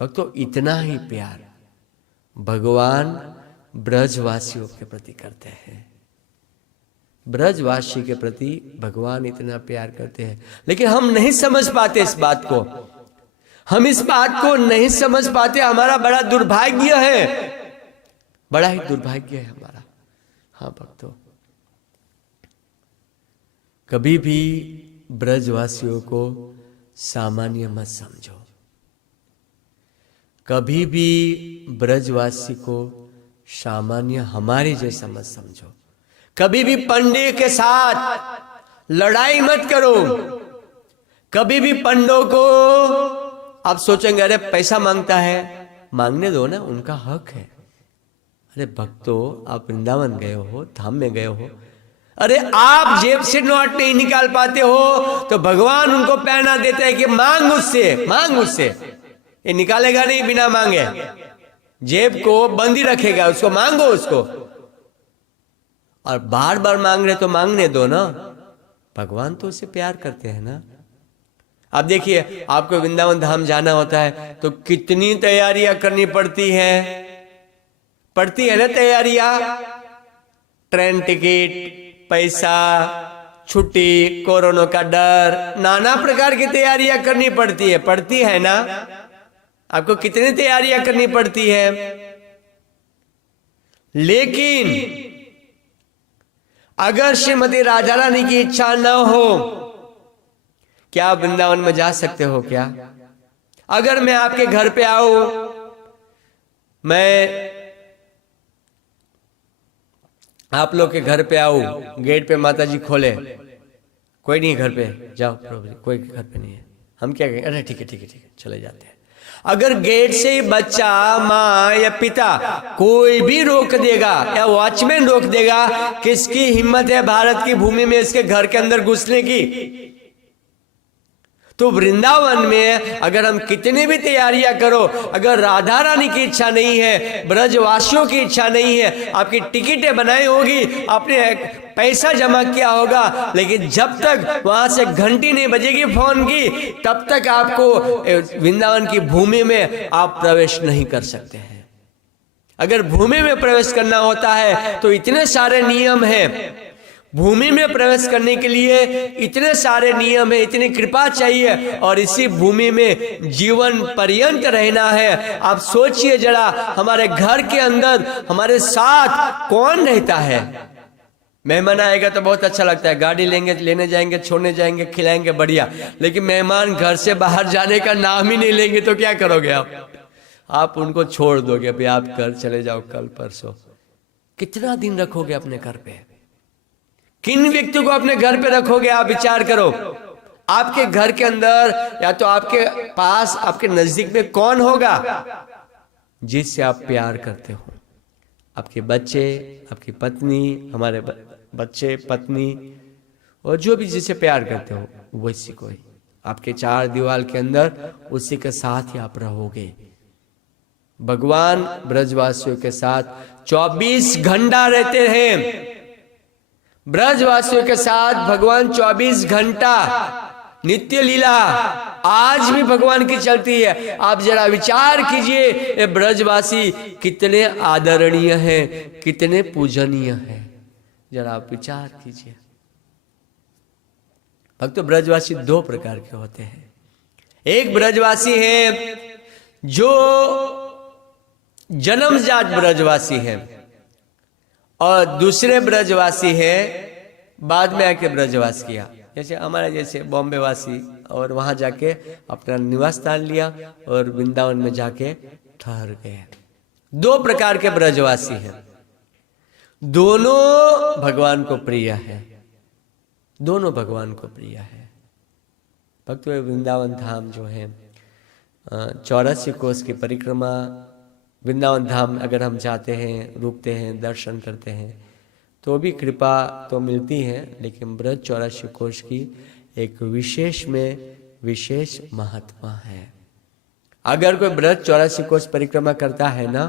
भक्तों, इतना ही प्यार भगवान ब्रजवासियों के प्रति करते हैं। ब्रजवासी के प्रति भगवान इतना प्यार करते हैं, लेकिन हम नहीं समझ पाते इस बात को, हम इस बात को नहीं समझ पाते। हमारा बड़ा दुर्भाग्य है, बड़ा ही दुर्भाग्य है हमारा। हाँ भक्तों, कभी भी ब्रजवासियों को सामान्य मत समझो, कभी भी ब्रजवासी को सामान्य हमारे जैसा मत समझो। कभी भी पंडित के साथ लड़ाई मत करो, कभी भी पंडों को आप सोचेंगे अरे पैसा मांगता है, मांगने दो ना, उनका हक है। अरे भक्तों, आप वृंदावन गए हो, धाम में गए हो, अरे आप जेब से नोट नहीं निकाल पाते हो तो भगवान उनको प्रेरणा देते हैं कि मांग उससे, मांग उससे। ये निकालेगा नहीं बिना मांगे, जेब को बंद ही रखेगा, उसको मांगो उसको। और बार बार मांग रहे तो मांगने दो ना, भगवान तो उससे प्यार करते हैं ना। आप देखिए, आपको वृंदावन धाम जाना होता है तो कितनी तैयारियां करनी पड़ती है ना तैयारियां। ट्रेन टिकट, पैसा, छुट्टी, कोरोना का डर, नाना प्रकार की तैयारियां करनी पड़ती है ना। आपको कितनी तैयारियां करनी पड़ती है, लेकिन अगर श्रीमती राधा रानी की इच्छा न हो, क्या आप वृंदावन में जा सकते हो क्या? अगर मैं आपके घर पे आऊं, मैं आप लोग के घर पे आऊं, गेट पे माता जी खोले, कोई नहीं घर पे, जाओ प्रभु जी, कोई घर पे नहीं है, हम क्या कहेंगे? अरे ठीक है चले जाते हैं। अगर गेट से ही बच्चा, माँ या पिता कोई भी रोक देगा या वॉचमैन रोक देगा, किसकी हिम्मत है भारत की भूमि में इसके घर के अंदर घुसने की? तो वृंदावन में अगर हम कितनी भी तैयारियां करो, अगर राधा रानी की इच्छा नहीं है, ब्रजवासियों की इच्छा नहीं है, आपकी टिकटें बनाई होगी, आपने पैसा जमा किया होगा, लेकिन जब तक वहां से घंटी नहीं बजेगी फोन की, तब तक आपको वृंदावन की भूमि में आप प्रवेश नहीं कर सकते हैं। अगर भूमि में प्रवेश करना होता है तो इतने सारे नियम हैं, भूमि में प्रवेश करने के लिए इतने सारे नियम है, इतनी कृपा चाहिए, और इसी भूमि में जीवन पर्यंत रहना है। आप सोचिए जरा, हमारे घर के अंदर हमारे साथ कौन रहता है? मेहमान आएगा तो बहुत अच्छा लगता है, गाड़ी लेंगे, लेने जाएंगे, छोड़ने जाएंगे, खिलाएंगे, बढ़िया। लेकिन मेहमान घर से बाहर जाने का नाम ही नहीं लेंगे तो क्या करोगे आप उनको छोड़ दोगे, भाई आप घर चले जाओ कल परसों। कितना दिन रखोगे अपने घर पे? किन व्यक्ति को अपने घर पे रखोगे? आप विचार करो। आपके घर के अंदर या तो आपके पास, आपके नजदीक में कौन होगा जिससे आप प्यार करते हो? आपके बच्चे, आपकी पत्नी, हमारे बच्चे, पत्नी, और जो भी जिससे प्यार करते हो वैसी कोई आपके चार दीवार के अंदर, उसी के साथ ही आप रहोगे। भगवान ब्रजवासियों के साथ 24 घंटा रहते हैं। ब्रजवासियों के साथ भगवान 24 घंटा नित्य लीला आज भी भगवान की चलती है। आप जरा विचार कीजिए, ये ब्रजवासी कितने आदरणीय हैं, कितने पूजनीय हैं, जरा आप विचार कीजिए। भक्त ब्रजवासी दो प्रकार के होते हैं। एक ब्रजवासी है जो जन्मजात ब्रजवासी है, और दूसरे ब्रजवासी है बाद में आके ब्रजवास किया। जैसे हमारे जैसे बॉम्बे वासी, और वहां जाके अपना निवास स्थान लिया और वृंदावन में जाके ठहर गए। दो प्रकार के ब्रजवासी हैं, दोनों भगवान को प्रिय है, दोनों भगवान को प्रिय है। भक्त वृंदावन धाम जो है 84 कोस की परिक्रमा, वृंदावन धाम अगर हम जाते हैं, रुकते हैं, दर्शन करते हैं तो भी कृपा तो मिलती है, लेकिन ब्रज 84 कोस की एक विशेष में विशेष महत्व है। अगर कोई ब्रज 84 कोस परिक्रमा करता है ना,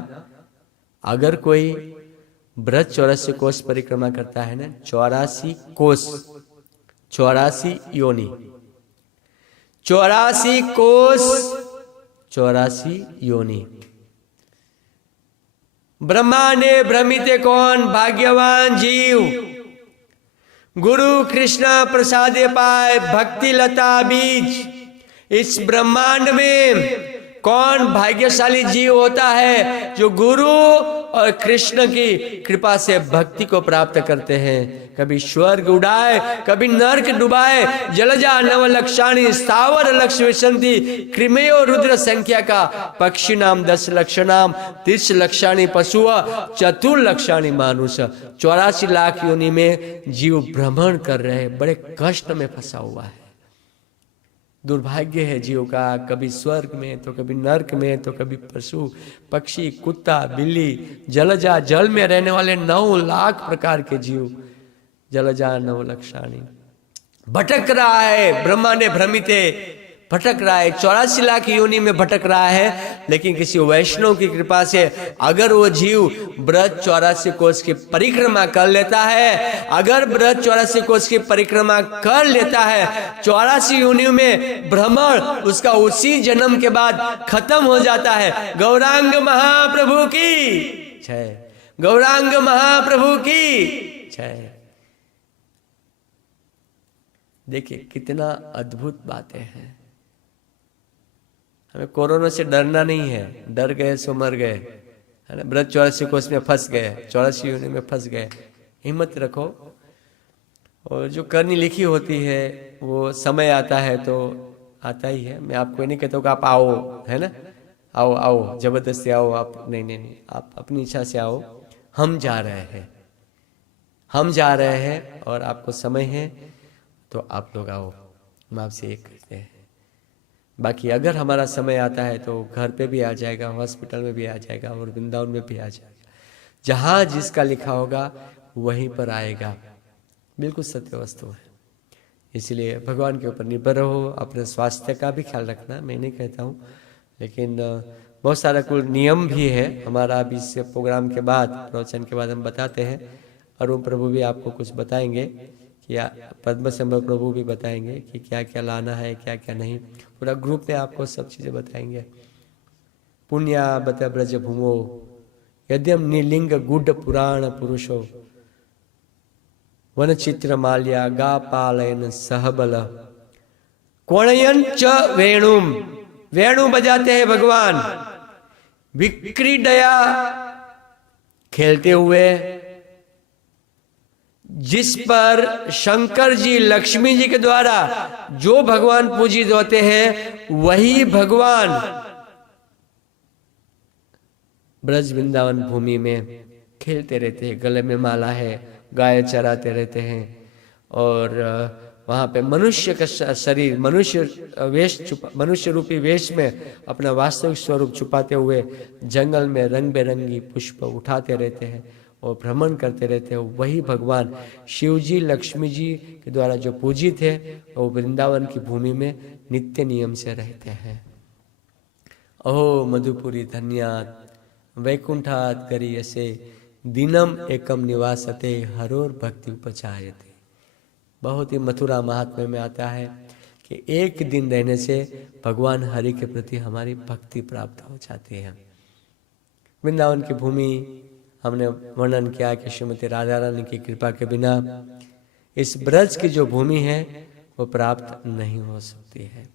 अगर कोई ब्रज 84 कोस परिक्रमा करता है ना, 84 कोस, 84 योनि, 84 कोस, 84 योनि। ब्रह्मांडे भ्रमिते कौन भाग्यवान जीव, गुरु कृष्ण प्रसादे पाए भक्ति लता बीज। इस ब्रह्मांड में कौन भाग्यशाली जीव होता है जो गुरु और कृष्ण की कृपा से भक्ति को प्राप्त करते हैं। कभी स्वर्ग उड़ाए, कभी नरक डुबाए, जलजा नवलक्षाणी स्थावर लक्ष विशंति, कृमयो रुद्र संख्या का पक्षी नाम 10 लक्षणाम, 30 लक्षाणी पशु, चतुर्लक्षाणी मानुष। 84 लाख योनि में जीव भ्रमण कर रहे हैं, बड़े कष्ट में फंसा हुआ है। दुर्भाग्य है जीव का, कभी स्वर्ग में तो कभी नरक में तो कभी पशु पक्षी, कुत्ता, बिल्ली, जलजा, जल में रहने वाले 9 लाख प्रकार के जीव, जलजा नवलक्षाणी, भटक रहा है। ब्रह्मांडे भ्रमिते, भटक रहा है, 84 लाख योनि में भटक रहा है। लेकिन किसी वैष्णव की कृपा से अगर वो जीव ब्रज 84 कोस की परिक्रमा कर लेता है, अगर ब्रज 84 कोस की परिक्रमा कर लेता है, 84 योनियों में भ्रमण उसका उसी जन्म के बाद खत्म हो जाता है। गौरांग महाप्रभु की जय, गौरांग महाप्रभु की जय। देखिए कितना अद्भुत बातें हैं। हमें कोरोना से डरना नहीं है, डर गए सो मर गए, है ना। ब्रज 84 कोस में फंस गए, 84 योनि में फंस गए, हिम्मत रखो। और जो करनी लिखी होती है वो समय आता है तो आता ही है। मैं आपको नहीं कहता हूँ कि आप आओ, है ना, आओ आओ जबरदस्ती आओ आप, नहीं नहीं नहीं, आप अपनी इच्छा से आओ। हम जा रहे हैं, हम जा रहे हैं, और आपको समय है तो आप लोग आओ। हम आपसे एक कहते हैं, बाकी अगर हमारा समय आता है तो घर पे भी आ जाएगा, हॉस्पिटल में भी आ जाएगा और वृंदावन में भी आ जाएगा। जहाँ जिसका लिखा होगा वहीं पर आएगा। बिल्कुल सत्य वस्तु है। इसलिए भगवान के ऊपर निर्भर रहो। अपने स्वास्थ्य का भी ख्याल रखना, मैं नहीं कहता हूँ, लेकिन बहुत सारा कुछ नियम भी है हमारा। अभी इस प्रोग्राम के बाद, प्रवचन के बाद हम बताते हैं। अरुण प्रभु भी आपको कुछ बताएंगे कि पद्म संभव प्रभु भी बताएंगे कि क्या क्या लाना है, क्या क्या नहीं। पूरा ग्रुप में आपको सब चीज़ें बताएंगे। पुण्य बत ब्रज भूमो यद्यम नीलिंग गुड पुराण पुरुषो वन चित्र माल्या गा पालयन सहबल कोणयन च वेणुम, वेणु बजाते हैं भगवान विक्रीडया, खेलते हुए, जिस पर शंकर जी लक्ष्मी जी के द्वारा जो भगवान पूजित होते हैं वही भगवान ब्रज वृंदावन भूमि में खेलते रहते हैं। गले में माला है, गाय चराते रहते हैं और वहाँ पे मनुष्य का शरीर, मनुष्य रूपी वेश में अपना वास्तविक स्वरूप छुपाते हुए जंगल में रंग बिरंगी पुष्प उठाते रहते हैं और भ्रमण करते रहते हैं। वही भगवान शिव जी लक्ष्मी जी के द्वारा जो पूजित है वो वृंदावन की भूमि में नित्य नियम से रहते हैं। अहो मधुपुरी धन्यात वैकुंठात गरीयसे दिनम एकम निवासते हरोर भक्ति उपचायते। बहुत ही मथुरा महात्म्य में आता है कि एक दिन रहने से भगवान हरि के प्रति हमारी भक्ति प्राप्त हो जाती है। वृंदावन की भूमि हमने वर्णन किया कि श्रीमती राधा रानी की कृपा के बिना इस ब्रज की जो भूमि है वो प्राप्त नहीं हो सकती है,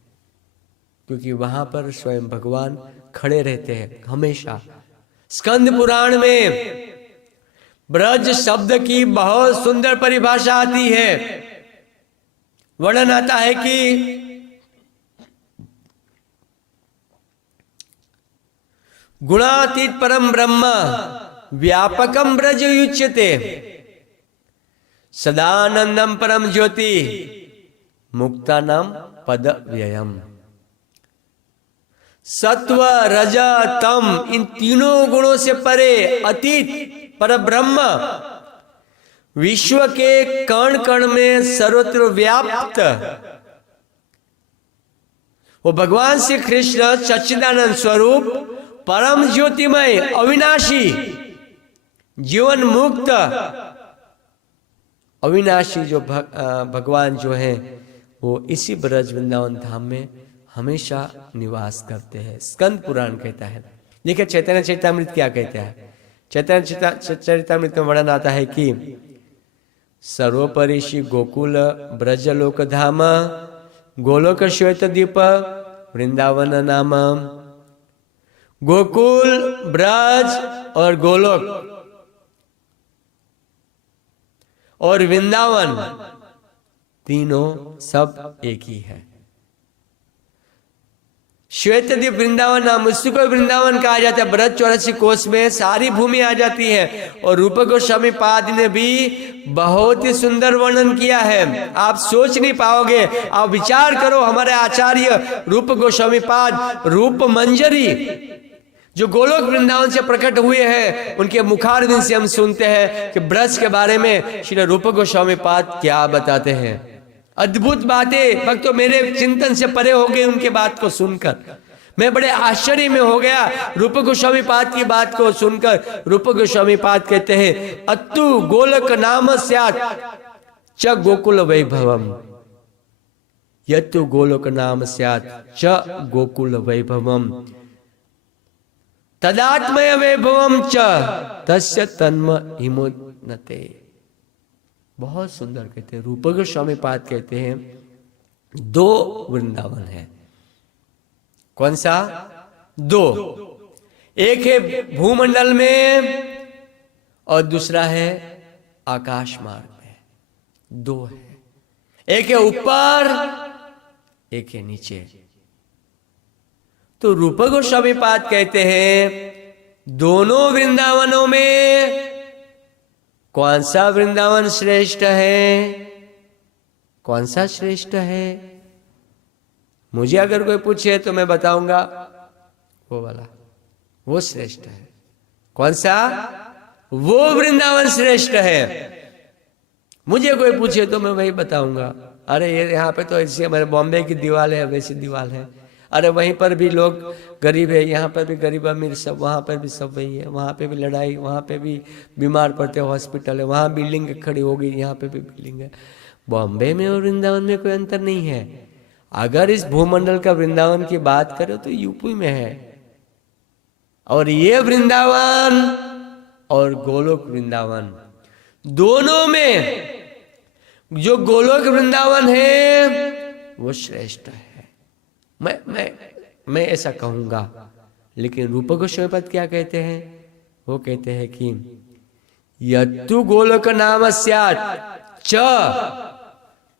क्योंकि वहां पर स्वयं भगवान खड़े रहते हैं हमेशा। स्कंद पुराण में ब्रज शब्द की बहुत सुंदर परिभाषा आती है। वर्णन आता है कि गुणातीत परम ब्रह्म व्यापकम ब्रज युच्यते सदानंदम परम ज्योति मुक्तानाम पद व्ययम। सत्व रज तम, इन तीनों गुणों से परे अतीत पर ब्रह्म विश्व के कण कण में सर्वत्र व्याप्त वो भगवान श्री कृष्ण सच्चिदानंद स्वरूप परम ज्योतिमय अविनाशी जीवन मुक्त अविनाशी जो भगवान जो हैं वो इसी ब्रज वृंदावन धाम में हमेशा निवास करते हैं। स्कंद पुराण कहता है। देखिए चैतन्य चरितामृत क्या कहता है। चैतन्य चरितामृत में वर्णन आता है कि सर्वोपरि श्री गोकुल ब्रज लोक धाम गोलोक श्वेत दीप वृंदावन नाम। गोकुल, ब्रज और गोलोक और वृंदावन तीनों सब एक ही है। श्वेत द्वीप वृंदावन नाम, उसी को वृंदावन कहा जाता है। ब्रज 84 कोष में सारी भूमि आ जाती है। और रूप गोस्वामी पाद ने भी बहुत ही सुंदर वर्णन किया है, आप सोच नहीं पाओगे। आप विचार करो, हमारे आचार्य रूप गोस्वामी पाद रूप मंजरी जो गोलोक वृंदावन से प्रकट हुए हैं, उनके मुखारविंद से हम सुनते हैं कि ब्रज के बारे में श्री रूप गोस्वामी पाद क्या बताते हैं। अद्भुत बातें भक्तों, मेरे चिंतन से परे हो गए उनके बात को सुनकर। मैं बड़े आश्चर्य में हो गया रूप गोस्वामी पाद की बात को सुनकर। रूप गोस्वामी पाद कहते हैं अत्तु गोलक नाम स्यात् च गोकुल वैभवम। यत्तु गोलोक नाम स्यात् च गोकुल वैभवम तदात्मय वैभवम च तस्य तन्म हिमोन्नते। बहुत सुंदर कहते हैं रूप गोस्वामी पाद कहते हैं दो वृंदावन है। कौन सा? दो। एक है भूमंडल में और दूसरा है आकाश मार्ग में। दो है, एक है ऊपर एक है नीचे। तो रूप गोस्वामी पाद कहते हैं दोनों वृंदावनों में कौन सा वृंदावन श्रेष्ठ है? कौन सा श्रेष्ठ है? मुझे अगर कोई पूछे तो मैं बताऊंगा वो वाला, वो श्रेष्ठ है। कौन सा? वो वृंदावन श्रेष्ठ है। मुझे कोई पूछे तो मैं वही बताऊंगा। अरे ये यहाँ पे तो ऐसे हमारे बॉम्बे की दीवार है, वैसी दीवार है। अरे वहीं पर भी लोग गरीब है, यहाँ पर भी गरीब अमीर सब, वहाँ पर भी सब वही है। वहाँ पे भी लड़ाई, वहाँ पे भी बीमार पड़ते हॉस्पिटल है, वहाँ बिल्डिंग खड़ी होगी, यहाँ पे भी बिल्डिंग है। बॉम्बे में और वृंदावन में कोई अंतर नहीं है। अगर इस भूमंडल का वृंदावन की बात करें तो यूपी में है। और ये वृंदावन और गोलोक वृंदावन, दोनों में जो गोलोक वृंदावन है वो श्रेष्ठ है। मैं ऐसा कहूंगा। लेकिन रूप गोस्वामी पद क्या कहते हैं? वो कहते हैं कि यत्तु गोलोक नाम स्यात् च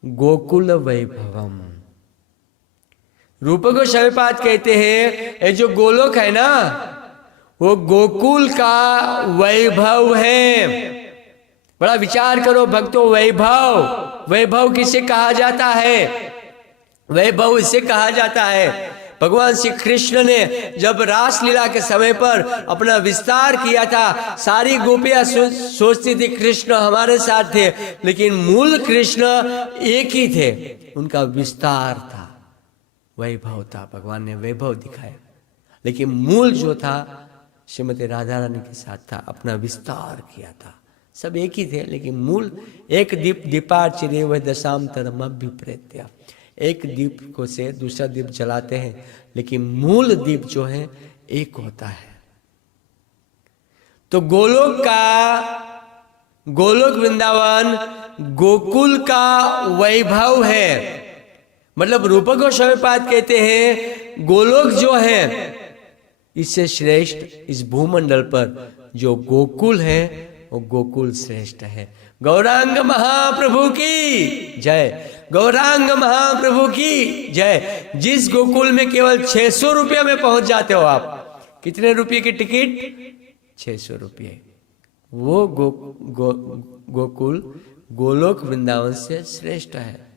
गोकुल वैभवम। रूप गोस्वामी पद कहते हैं ये जो गोलोक है ना, वो गोकुल का वैभव है। बड़ा विचार करो भक्तों, वैभव, वैभव किसे कहा जाता है? वैभव इसे कहा जाता है, भगवान श्री कृष्ण ने जब रास लीला के समय पर अपना विस्तार किया था, सारी गोपियां सोचती थी कृष्ण हमारे साथ थे, लेकिन मूल कृष्ण एक ही थे, उनका विस्तार था, वैभव था। भगवान ने वैभव दिखाया, लेकिन मूल जो था श्रीमती राधा रानी के साथ था, अपना विस्तार किया था। सब एक ही थे, लेकिन मूल एक दीप दीपार्चर्य वह दशांतरम अभिप्रेत्य। एक दीप को से दूसरा दीप जलाते हैं, लेकिन मूल दीप जो है एक होता है। तो गोलोक वृंदावन गोकुल का वैभव है। मतलब रूप गोस्वामी पाद कहते हैं गोलोक जो है इससे श्रेष्ठ इस भूमंडल पर जो गोकुल है वो गोकुल श्रेष्ठ है। गौरांग महाप्रभु की जय, गौरांग महाप्रभु की जय। जिस गोकुल में केवल 600 रुपये में पहुंच जाते हो आप, कितने रुपये की टिकट? 600 रुपये। वो गोकुल गोलोक वृंदावन से श्रेष्ठ है।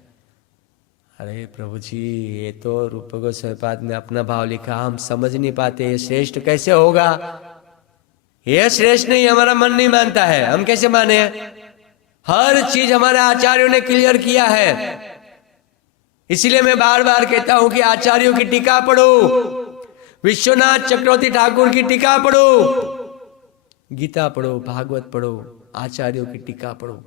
अरे प्रभु जी, ये तो रूप गोस्वामी पाद ने अपना भाव लिखा, हम समझ नहीं पाते ये श्रेष्ठ कैसे होगा। ये श्रेष्ठ नहीं, हमारा मन नहीं मानता है, हम कैसे माने? हर चीज हमारे आचार्यों ने क्लियर किया है। इसलिए मैं बार बार कहता हूं कि आचार्यों की टीका पढ़ो, विश्वनाथ चक्रवर्ती ठाकुर की टीका पढ़ो, गीता पढ़ो, भागवत पढ़ो, आचार्यों की टीका पढ़ो।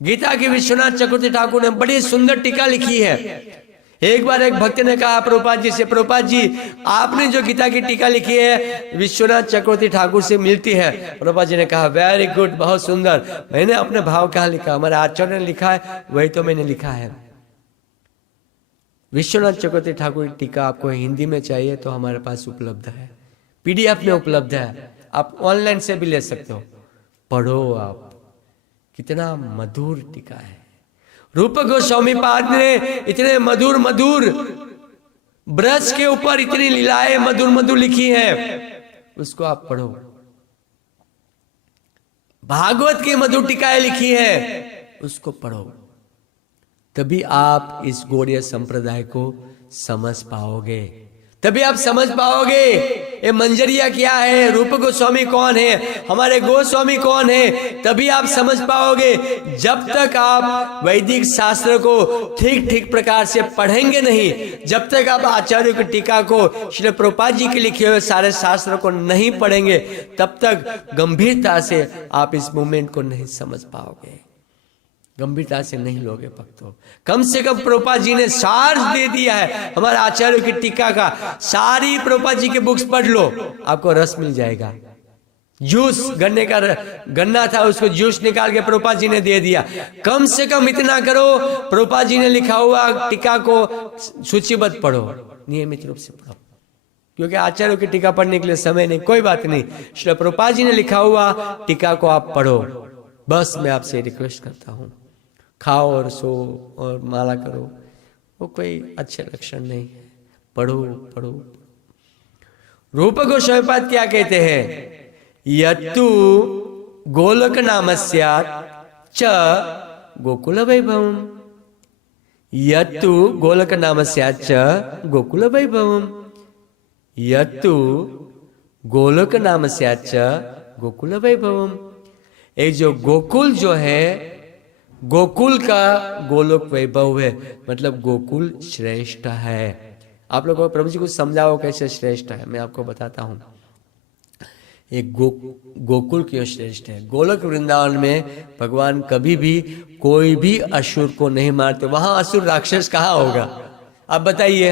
गीता की विश्वनाथ चक्रवर्ती ठाकुर ने बड़ी सुंदर टीका लिखी है। एक बार एक भक्त ने कहा प्रभुपाद जी से, प्रभुपाद जी आपने जो गीता की टीका लिखी है विश्वनाथ चक्रवर्ती ठाकुर से मिलती है। प्रभुपाद जी ने कहा वेरी गुड, बहुत सुंदर। मैंने अपने भाव कहाँ लिखा? हमारे आचार्य ने लिखा है, वही तो मैंने लिखा है। विश्वनाथ चक्रवर्ती ठाकुर की टीका आपको हिंदी में चाहिए तो हमारे पास उपलब्ध है, PDF में उपलब्ध है, आप ऑनलाइन से भी ले सकते हो। पढ़ो आप, कितना मधुर टीका है। रूप गोस्वामी पाद ने इतने मधुर मधुर ब्रज के ऊपर इतनी लीलाएं मधुर मधुर लिखी है, उसको आप पढ़ो। भागवत की मधुर टीकाएं लिखी है, उसको पढ़ो। तभी आप इस गौड़ीय संप्रदाय को समझ पाओगे, तभी आप समझ पाओगे ये मंजरिया क्या है, रूप गोस्वामी कौन है, हमारे गोस्वामी कौन है। तभी आप समझ पाओगे। जब तक आप वैदिक शास्त्र को ठीक ठीक प्रकार से पढ़ेंगे नहीं, जब तक आप आचार्यों की टीका को, श्री प्रभुपाद जी के लिखे हुए सारे शास्त्र को नहीं पढ़ेंगे, तब तक गंभीरता से आप इस मूवमेंट को नहीं समझ पाओगे, गंभीरता से नहीं लोगे भक्तों। कम से कम प्रभुपाद जी ने सार दे दिया है हमारे आचार्यों की टीका का। सारी प्रभुपाद जी के बुक्स पढ़ लो, आपको रस मिल जाएगा। जूस, गन्ने का गन्ना था, उसको जूस निकाल के प्रभुपाद जी ने दे दिया। कम से कम इतना करो, प्रभुपाद जी ने लिखा हुआ टीका को सूचीबद्ध पढ़ो, नियमित रूप से पढ़ो। क्योंकि आचार्यों की टीका पढ़ने के लिए समय नहीं, कोई बात नहीं, श्री प्रभुपाद जी ने लिखा हुआ टीका को आप पढ़ो। बस मैं आपसे रिक्वेस्ट करता हूँ, खाओ और सो और माला करो, वो कोई अच्छे लक्षण नहीं है। पढ़ो पढ़ो। रूप गोस्वामी पाद क्या कहते हैं? यत्तु गोलोक नामस्यात् च गोकुल वैभवम्। यत्तु गोलक नामस्याच्च गोकुल वैभवम, यत्तु गोलोक नामस्याच्च गोकुल वैभवम। एक जो गोकुल जो है, गोकुल का गोलोक वैभव है, मतलब गोकुल श्रेष्ठ है। आप लोगों को प्रभु जी को समझाओ कैसे श्रेष्ठ है, मैं आपको बताता हूं। एक गोकुल क्यों श्रेष्ठ है। गोलोक वृंदावन में भगवान कभी भी कोई भी असुर को नहीं मारते। वहां असुर राक्षस कहाँ होगा, आप बताइए,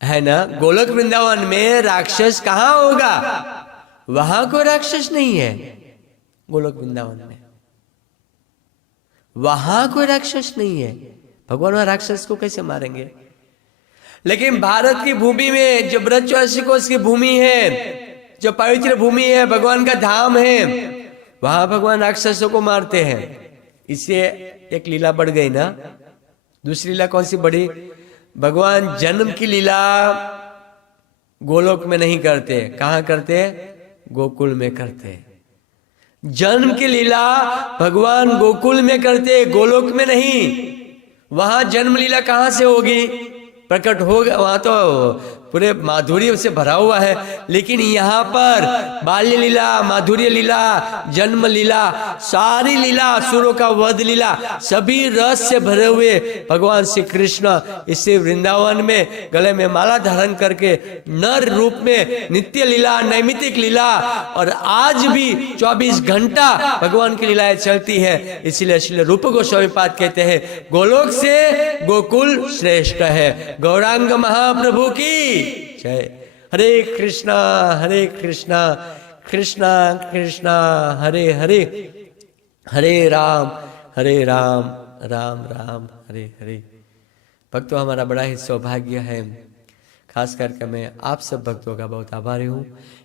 है ना। गोलोक वृंदावन में राक्षस कहाँ होगा, वहां कोई राक्षस नहीं है। गोलोक वृंदावन में वहां कोई राक्षस नहीं है। भगवान वहां राक्षस को कैसे मारेंगे। लेकिन भारत की भूमि में जो ब्रजवासी कोश की भूमि है, जो पवित्र भूमि है, भगवान का धाम है, वहां भगवान राक्षसों को मारते हैं। इससे एक लीला बढ़ गई ना। दूसरी लीला कौन सी बढ़ी, भगवान जन्म की लीला गोलोक में नहीं करते, कहां करते, गोकुल में करते। जन्म की लीला भगवान गोकुल में करते, गोलोक में नहीं। वहां जन्म लीला कहां से होगी, प्रकट होगा, वहां तो पूरे माधुर्य से भरा हुआ है। लेकिन यहाँ पर बाल्य लीला, माधुर्य लीला, जन्म लीला, सारी लीला, असुरों का वध लीला, सभी रस से भरे हुए भगवान श्री कृष्ण इसे वृंदावन में गले में माला धारण करके नर रूप में नित्य लीला, नैमित्तिक लीला, और आज भी 24 घंटा भगवान की लीलाएं चलती है। इसीलिए इसलिए रूप गोस्वामी पाद कहते हैं गोलोक से गोकुल श्रेष्ठ है। गौरांग महाप्रभु की जय। हरे कृष्णा कृष्णा कृष्णा हरे हरे, हरे राम राम राम हरे हरे। भक्तों, हमारा बड़ा ही सौभाग्य है, खास करके मैं आप सब भक्तों का बहुत आभारी हूँ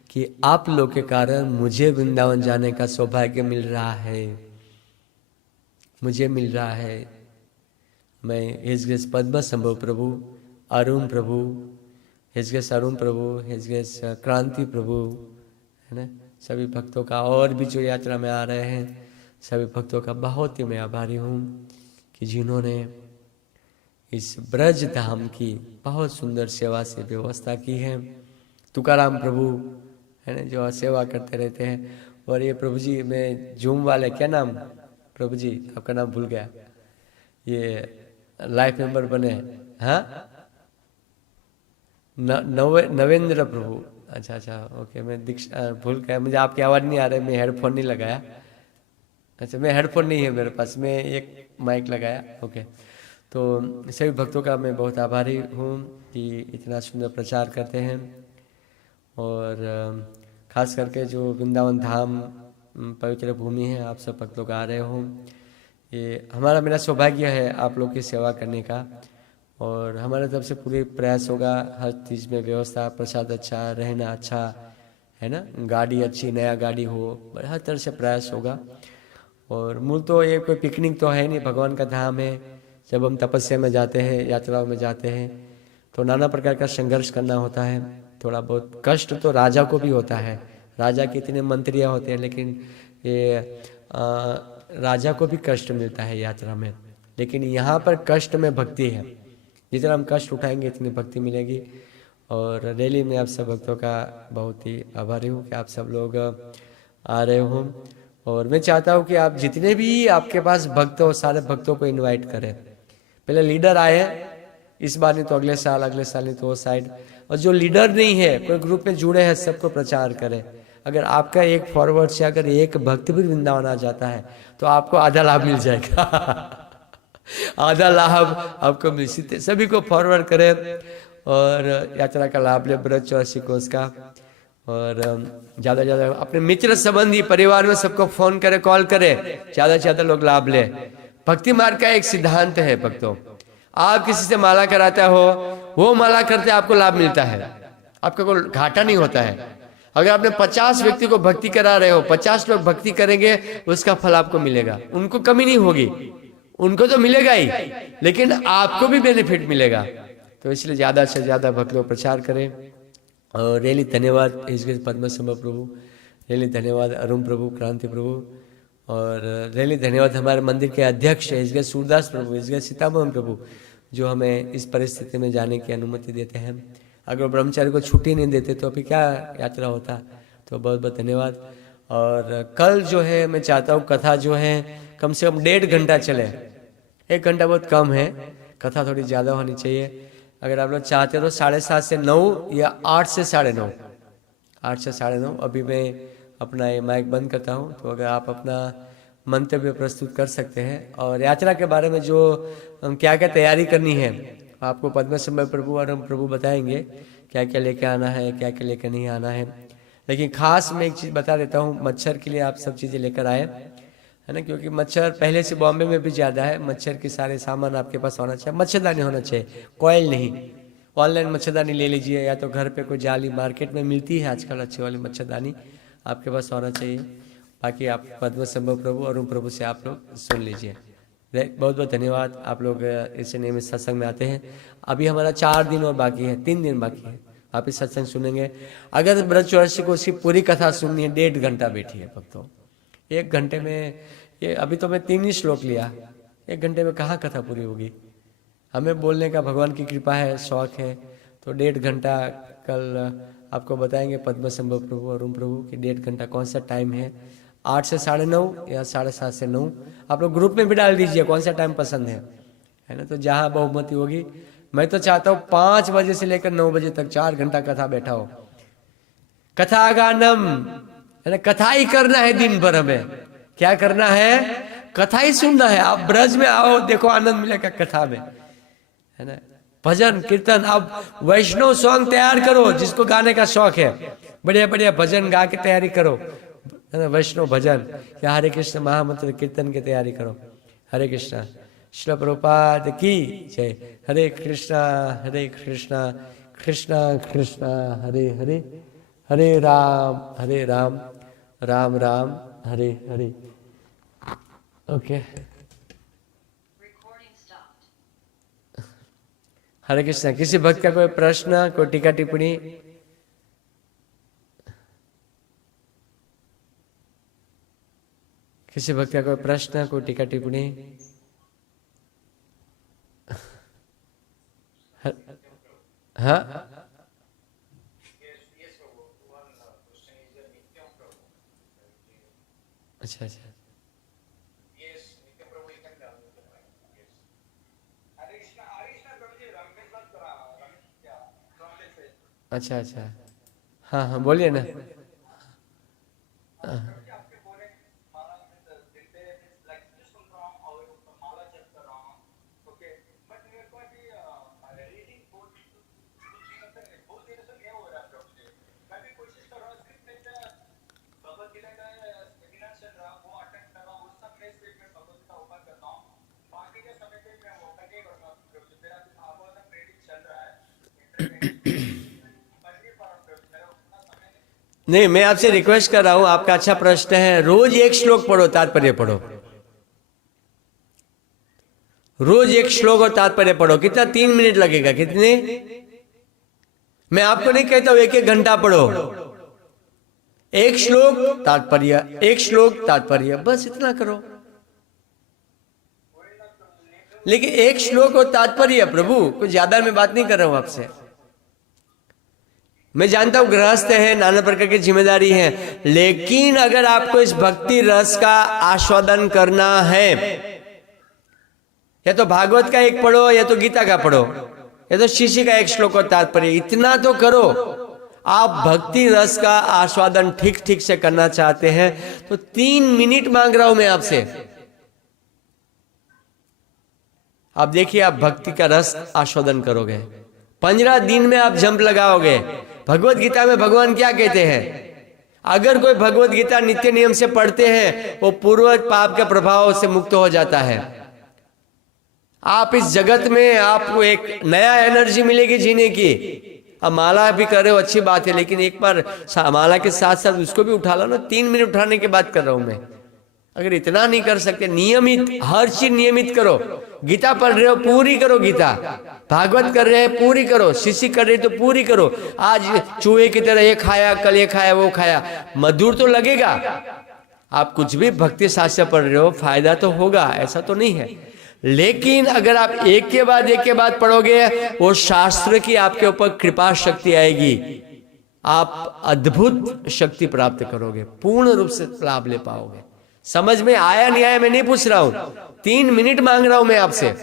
कि आप लोग के कारण मुझे वृंदावन जाने का सौभाग्य मिल रहा है, मुझे मिल रहा है। मैं हिज ग्रेस पद्म संभव प्रभु, अरुण प्रभु, हिज ग्रेस अरुण प्रभु, हिज ग्रेस क्रांति प्रभु, है ना, सभी भक्तों का, और भी जो यात्रा में आ रहे हैं सभी भक्तों का बहुत ही मैं आभारी हूँ कि जिन्होंने इस ब्रज धाम की बहुत सुंदर सेवा से व्यवस्था की है। तुकाराम प्रभु, है ना, जो सेवा करते रहते हैं। और ये प्रभु जी में जूम वाले, क्या नाम प्रभु जी, आपका नाम भूल गया, ये लाइफ मेंबर बने, हाँ, नवेंद्र प्रभु, अच्छा ओके, मैं दीक्षा भूल गया, मुझे आपकी आवाज़ नहीं आ रही, मैं हेडफोन नहीं लगाया। अच्छा, मैं हेडफोन नहीं है मेरे पास, मैं एक माइक लगाया, ओके। तो सभी भक्तों का मैं बहुत आभारी हूँ कि इतना सुंदर प्रचार करते हैं। और खास करके जो वृंदावन धाम पवित्र भूमि है, आप सब भक्त लोग आ रहे हो, ये हमारा मेरा सौभाग्य है आप लोग की सेवा करने का। और हमारे तरफ से पूरे प्रयास होगा, हर चीज़ में व्यवस्था, प्रसाद अच्छा, रहना अच्छा, है ना, गाड़ी अच्छी, नया गाड़ी हो, हर तरह से प्रयास होगा। और मूल तो ये कोई पिकनिक तो है नहीं, भगवान का धाम है। जब हम तपस्या में जाते हैं, यात्राओं में जाते हैं, तो नाना प्रकार का संघर्ष करना होता है। थोड़ा बहुत कष्ट तो राजा को भी होता है, राजा के इतने मंत्रियाँ होते हैं, लेकिन ये राजा को भी कष्ट मिलता है यात्रा में। लेकिन यहाँ पर कष्ट में भक्ति है, जितना हम कष्ट उठाएंगे इतनी भक्ति मिलेगी। और रैली में आप सब भक्तों का बहुत ही आभारी हूँ कि आप सब लोग आ रहे हो। और मैं चाहता हूँ कि आप जितने भी आपके पास भक्त हो, सारे भक्तों को इनवाइट करें। पहले लीडर आए, इस बार नहीं तो अगले साल नहीं तो वो साइड। और जो लीडर नहीं है, कोई ग्रुप में जुड़े हैं, सबको प्रचार करें। अगर आपका एक फॉरवर्ड से अगर एक भक्त भी वृंदावन आ जाता है तो आपको आधा लाभ मिल जाएगा आधा लाभ आपको मिल सकते। सभी को फॉरवर्ड करें और यात्रा का लाभ ले, ब्रज 84 कोस का। और ज़्यादा से ज़्यादा अपने मित्र संबंधी परिवार में सबको फोन करे, कॉल करे, ज़्यादा से ज़्यादा लोग लाभ ले। भक्ति मार्ग का एक सिद्धांत है भक्तों, आप किसी से माला कराते हो, वो माला करते आपको लाभ मिलता है, आपका कोई घाटा नहीं होता है। अगर आपने 50 व्यक्ति को भक्ति करा रहे हो, 50 लोग भक्ति करेंगे, उसका फल आपको मिलेगा, उनको कमी नहीं होगी, उनको तो मिलेगा ही, लेकिन आपको भी बेनिफिट मिलेगा। तो इसलिए ज़्यादा से ज़्यादा भक्त लोग प्रचार करें। और रियली धन्यवाद इसके पद्म संभव प्रभु, रियली धन्यवाद अरुण प्रभु, क्रांति प्रभु, और रियली धन्यवाद हमारे मंदिर के अध्यक्ष इसके सूरदास प्रभु, इसके सीतामोहन प्रभु, जो हमें इस परिस्थिति में जाने की अनुमति देते हैं। अगर ब्रह्मचारी को छुट्टी नहीं देते तो अभी क्या यात्रा होता। तो बहुत बहुत धन्यवाद। और कल जो है मैं चाहता हूँ कथा जो है कम से कम 1.5 घंटा चले। 1 घंटा बहुत कम है, कथा थोड़ी ज़्यादा होनी चाहिए। अगर आप लोग चाहते हो तो 7:30 से 9 या 8 से 9:30, 8 से 9:30। अभी मैं अपना ये माइक बंद करता हूँ, तो अगर आप अपना मंतव्य प्रस्तुत कर सकते हैं। और यात्रा के बारे में जो क्या क्या तैयारी करनी है आपको पद्म संभव प्रभु और हम प्रभु बताएंगे, क्या क्या लेके आना है, क्या क्या लेकर नहीं आना है। लेकिन खास मैं एक चीज़ बता देता हूँ, मच्छर के लिए आप सब चीज़ें लेकर आए, है ना, क्योंकि मच्छर पहले से बॉम्बे में भी ज़्यादा है। मच्छर के सारे सामान आपके पास होना चाहिए। मच्छरदानी होना चाहिए, कॉइल नहीं। ऑनलाइन मच्छरदानी ले लीजिए, या तो घर पे कोई जाली मार्केट में मिलती है आजकल अच्छी वाली मच्छरदानी, आपके पास होना चाहिए। बाकी आप पद्म संभव प्रभु और उन प्रभु से आप लोग सुन लीजिए। बहुत बहुत धन्यवाद। आप लोग इस नियमित सत्संग में आते हैं। अभी हमारा 4 दिन और बाकी है, 3 दिन बाकी है। आप इस सत्संग सुनेंगे। अगर ब्रजवासी को उसकी पूरी कथा सुननी है, 1.5 घंटा बैठिए भक्तों। 1 घंटे में ये अभी तो मैं 3 ही श्लोक लिया, 1 घंटे में कहाँ कथा पूरी होगी। हमें बोलने का भगवान की कृपा है, शौक है, तो 1.5 घंटा कल आपको बताएंगे पद्म संभव प्रभु और उन प्रभु की 1.5 घंटा कौन सा टाइम है। 8 से 9:30 या 7:30 से 9। आप लोग ग्रुप में भी डाल दीजिए कौन सा टाइम पसंद है ना। तो जहाँ बहुमति होगी, मैं तो चाहता हूँ 5 बजे से लेकर 9 बजे तक 4 घंटा कथा बैठा हो। कथा गानम, है ना, कथा ही करना है दिन भर। हमें क्या करना है, कथा ही सुनना है। आप ब्रज में आओ, देखो आनंद मिलेगा कथा में, है ना। भजन कीर्तन, आप वैष्णव सॉन्ग तैयार करो, जिसको गाने का शौक है, बढ़िया बढ़िया भजन गा के तैयारी करो, है ना। वैष्णव भजन या हरे कृष्ण महामंत्र कीर्तन की तैयारी करो। हरे कृष्णा। श्रील प्रभुपाद की जय। हरे कृष्णा कृष्णा कृष्णा हरे हरे, हरे राम राम राम हरे हरे। ओके, हरे कृष्णा। किसी भक्त का कोई प्रश्न, कोई टीका टिप्पणी? किसी भक्त का कोई प्रश्न, कोई टीका टिप्पणी? हाँ, अच्छा अच्छा अच्छा अच्छा, हाँ हाँ बोलिए ना। नहीं, मैं आपसे रिक्वेस्ट कर रहा हूं, आपका अच्छा प्रश्न है। रोज 1 श्लोक पढ़ो, तात्पर्य पढ़ो। रोज 1 श्लोक और तात्पर्य पढ़ो। कितना? 3 मिनट लगेगा। कितने? मैं आपको नहीं कहता हूं 1-1 घंटा पढ़ो। 1 श्लोक तात्पर्य, 1 श्लोक तात्पर्य, बस इतना करो। लेकिन 1 श्लोक और तात्पर्य प्रभु, कुछ ज्यादा मैं बात नहीं कर रहा हूं आपसे। मैं जानता हूं गृहस्थ है, नाना प्रकार की जिम्मेदारी है, लेकिन अगर आपको इस भक्ति रस का आस्वादन करना है, या तो भागवत का 1 पढ़ो, या तो गीता का पढ़ो, या तो शिष्य का 1 श्लोक और तात्पर्य, इतना तो करो। आप भक्ति रस का आस्वादन ठीक ठीक से करना चाहते हैं तो 3 मिनट मांग रहा हूं मैं आपसे। आप देखिए, आप भक्ति का रस आस्वादन करोगे, 15 दिन में आप जंप लगाओगे। भगवत गीता में भगवान क्या कहते हैं? अगर कोई भगवत गीता नित्य नियम से पढ़ते हैं, वो पूर्व पाप के प्रभाव से मुक्त हो जाता है। आप इस जगत में आपको एक नया एनर्जी मिलेगी जीने की। अब माला भी कर रहे हो, अच्छी बात है, लेकिन एक बार माला के साथ साथ उसको भी उठा लो ना। 3 मिनट उठाने की बात कर रहा हूं मैं। अगर इतना नहीं कर सकते, नियमित, हर चीज नियमित करो। गीता पढ़ रहे हो, पूरी करो गीता। भागवत कर रहे हैं, पूरी करो। शिष्य कर रहे तो पूरी करो। आज चूहे की तरह ये खाया, कल ये खाया, वो खाया, मधुर तो लगेगा, आप कुछ भी भक्ति शास्त्र पढ़ रहे हो, फायदा तो होगा, ऐसा तो नहीं है, लेकिन अगर आप एक के बाद पढ़ोगे, वो शास्त्र की आपके ऊपर कृपा शक्ति आएगी, आप अद्भुत शक्ति प्राप्त करोगे, पूर्ण रूप से लाभ ले पाओगे। समझ में आया नहीं आया मैं नहीं पूछ रहा हूं, 3 मिनट मांग रहा हूं मैं आपसे।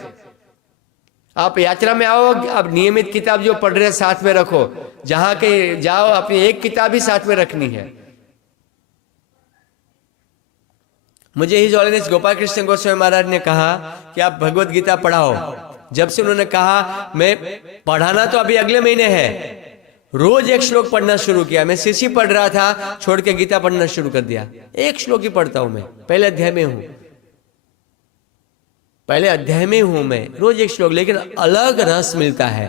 आप यात्रा में आओ, आप नियमित किताब जो पढ़ रहे हैं साथ में रखो, जहां के जाओ अपनी एक किताब ही साथ में रखनी है। मुझे हिज ऑलिनेस गोपाल कृष्ण गोस्वामी महाराज ने कहा कि आप भगवत गीता पढ़ाओ। जब से उन्होंने कहा, मैं पढ़ाना तो अभी अगले महीने है, रोज एक श्लोक पढ़ना शुरू किया। मैं सीसी पढ़ रहा था, छोड़ के गीता पढ़ना शुरू कर दिया। एक श्लोक ही पढ़ता हूं मैं, पहले अध्याय में हूं, मैं रोज एक श्लोक, लेकिन अलग रस मिलता है।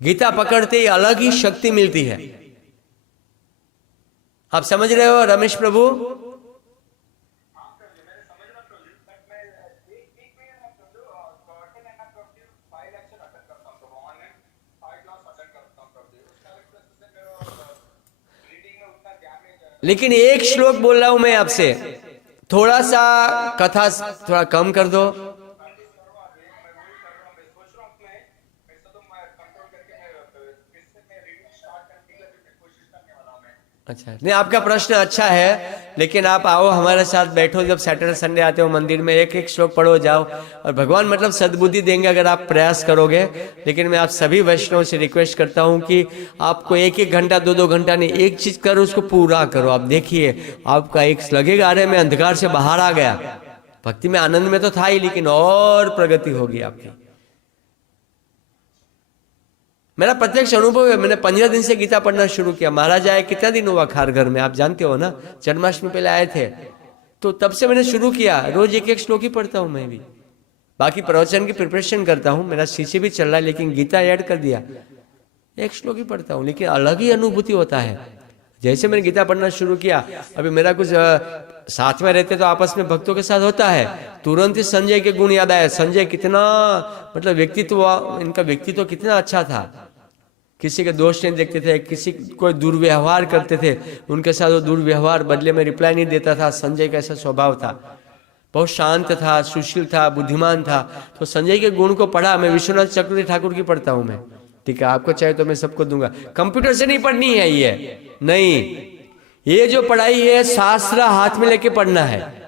गीता पकड़ते ही अलग ही शक्ति मिलती है। आप समझ रहे हो रमेश प्रभु? लेकिन एक श्लोक बोल रहा हूं मैं आपसे, थोड़ा सा कथा थोड़ा कम कर दो। अच्छा, नहीं आपका प्रश्न अच्छा है, लेकिन आप आओ हमारे साथ बैठो, जब सैटरडे संडे आते हो मंदिर में, एक एक श्लोक पढ़ो जाओ, और भगवान मतलब सद्बुद्धि देंगे अगर आप प्रयास करोगे। लेकिन मैं आप सभी वैष्णव से रिक्वेस्ट करता हूं कि आपको 1-1 घंटा 2-2 घंटा नहीं, एक चीज करो उसको पूरा करो। आप देखिए आपका एक लगेगा, अरे मैं अंधकार से बाहर आ गया, भक्ति में आनंद में तो था ही, लेकिन और प्रगति होगी आपकी। मेरा प्रत्यक्ष अनुभव है, मैंने 15 दिन से गीता पढ़ना शुरू किया। महाराज आए कितना दिन हुआ खारघर में, आप जानते हो ना, जन्माष्टमी पहले आए थे, तो तब से मैंने शुरू किया। रोज एक एक श्लोक ही पढ़ता हूं मैं भी, बाकी प्रवचन की प्रिपरेशन करता हूं, मेरा सीसी भी चल रहा है, लेकिन गीता ऐड कर दिया, एक श्लोक ही पढ़ता हूं, लेकिन अलग ही अनुभूति होता है। जैसे मैंने गीता पढ़ना शुरू किया, अभी मेरा कुछ साथ में रहते तो आपस में भक्तों के साथ होता है, तुरंत ही संजय के गुण याद आया। संजय कितना मतलब व्यक्तित्व, इनका व्यक्तित्व कितना अच्छा था, किसी के दोष नहीं देखते थे, किसी कोई दुर्व्यवहार करते थे उनके साथ वो दुर्व्यवहार, बदले में रिप्लाई नहीं देता था। संजय का ऐसा स्वभाव था, बहुत शांत था, सुशील था, बुद्धिमान था। तो संजय के गुण को पढ़ा। मैं विश्वनाथ चक्रवर्ती ठाकुर की पढ़ता हूं मैं, ठीक है, आपको चाहे तो मैं सबको दूंगा। कंप्यूटर से नहीं पढ़नी है ये, नहीं, ये जो पढ़ाई है शास्त्र हाथ में लेके पढ़ना है।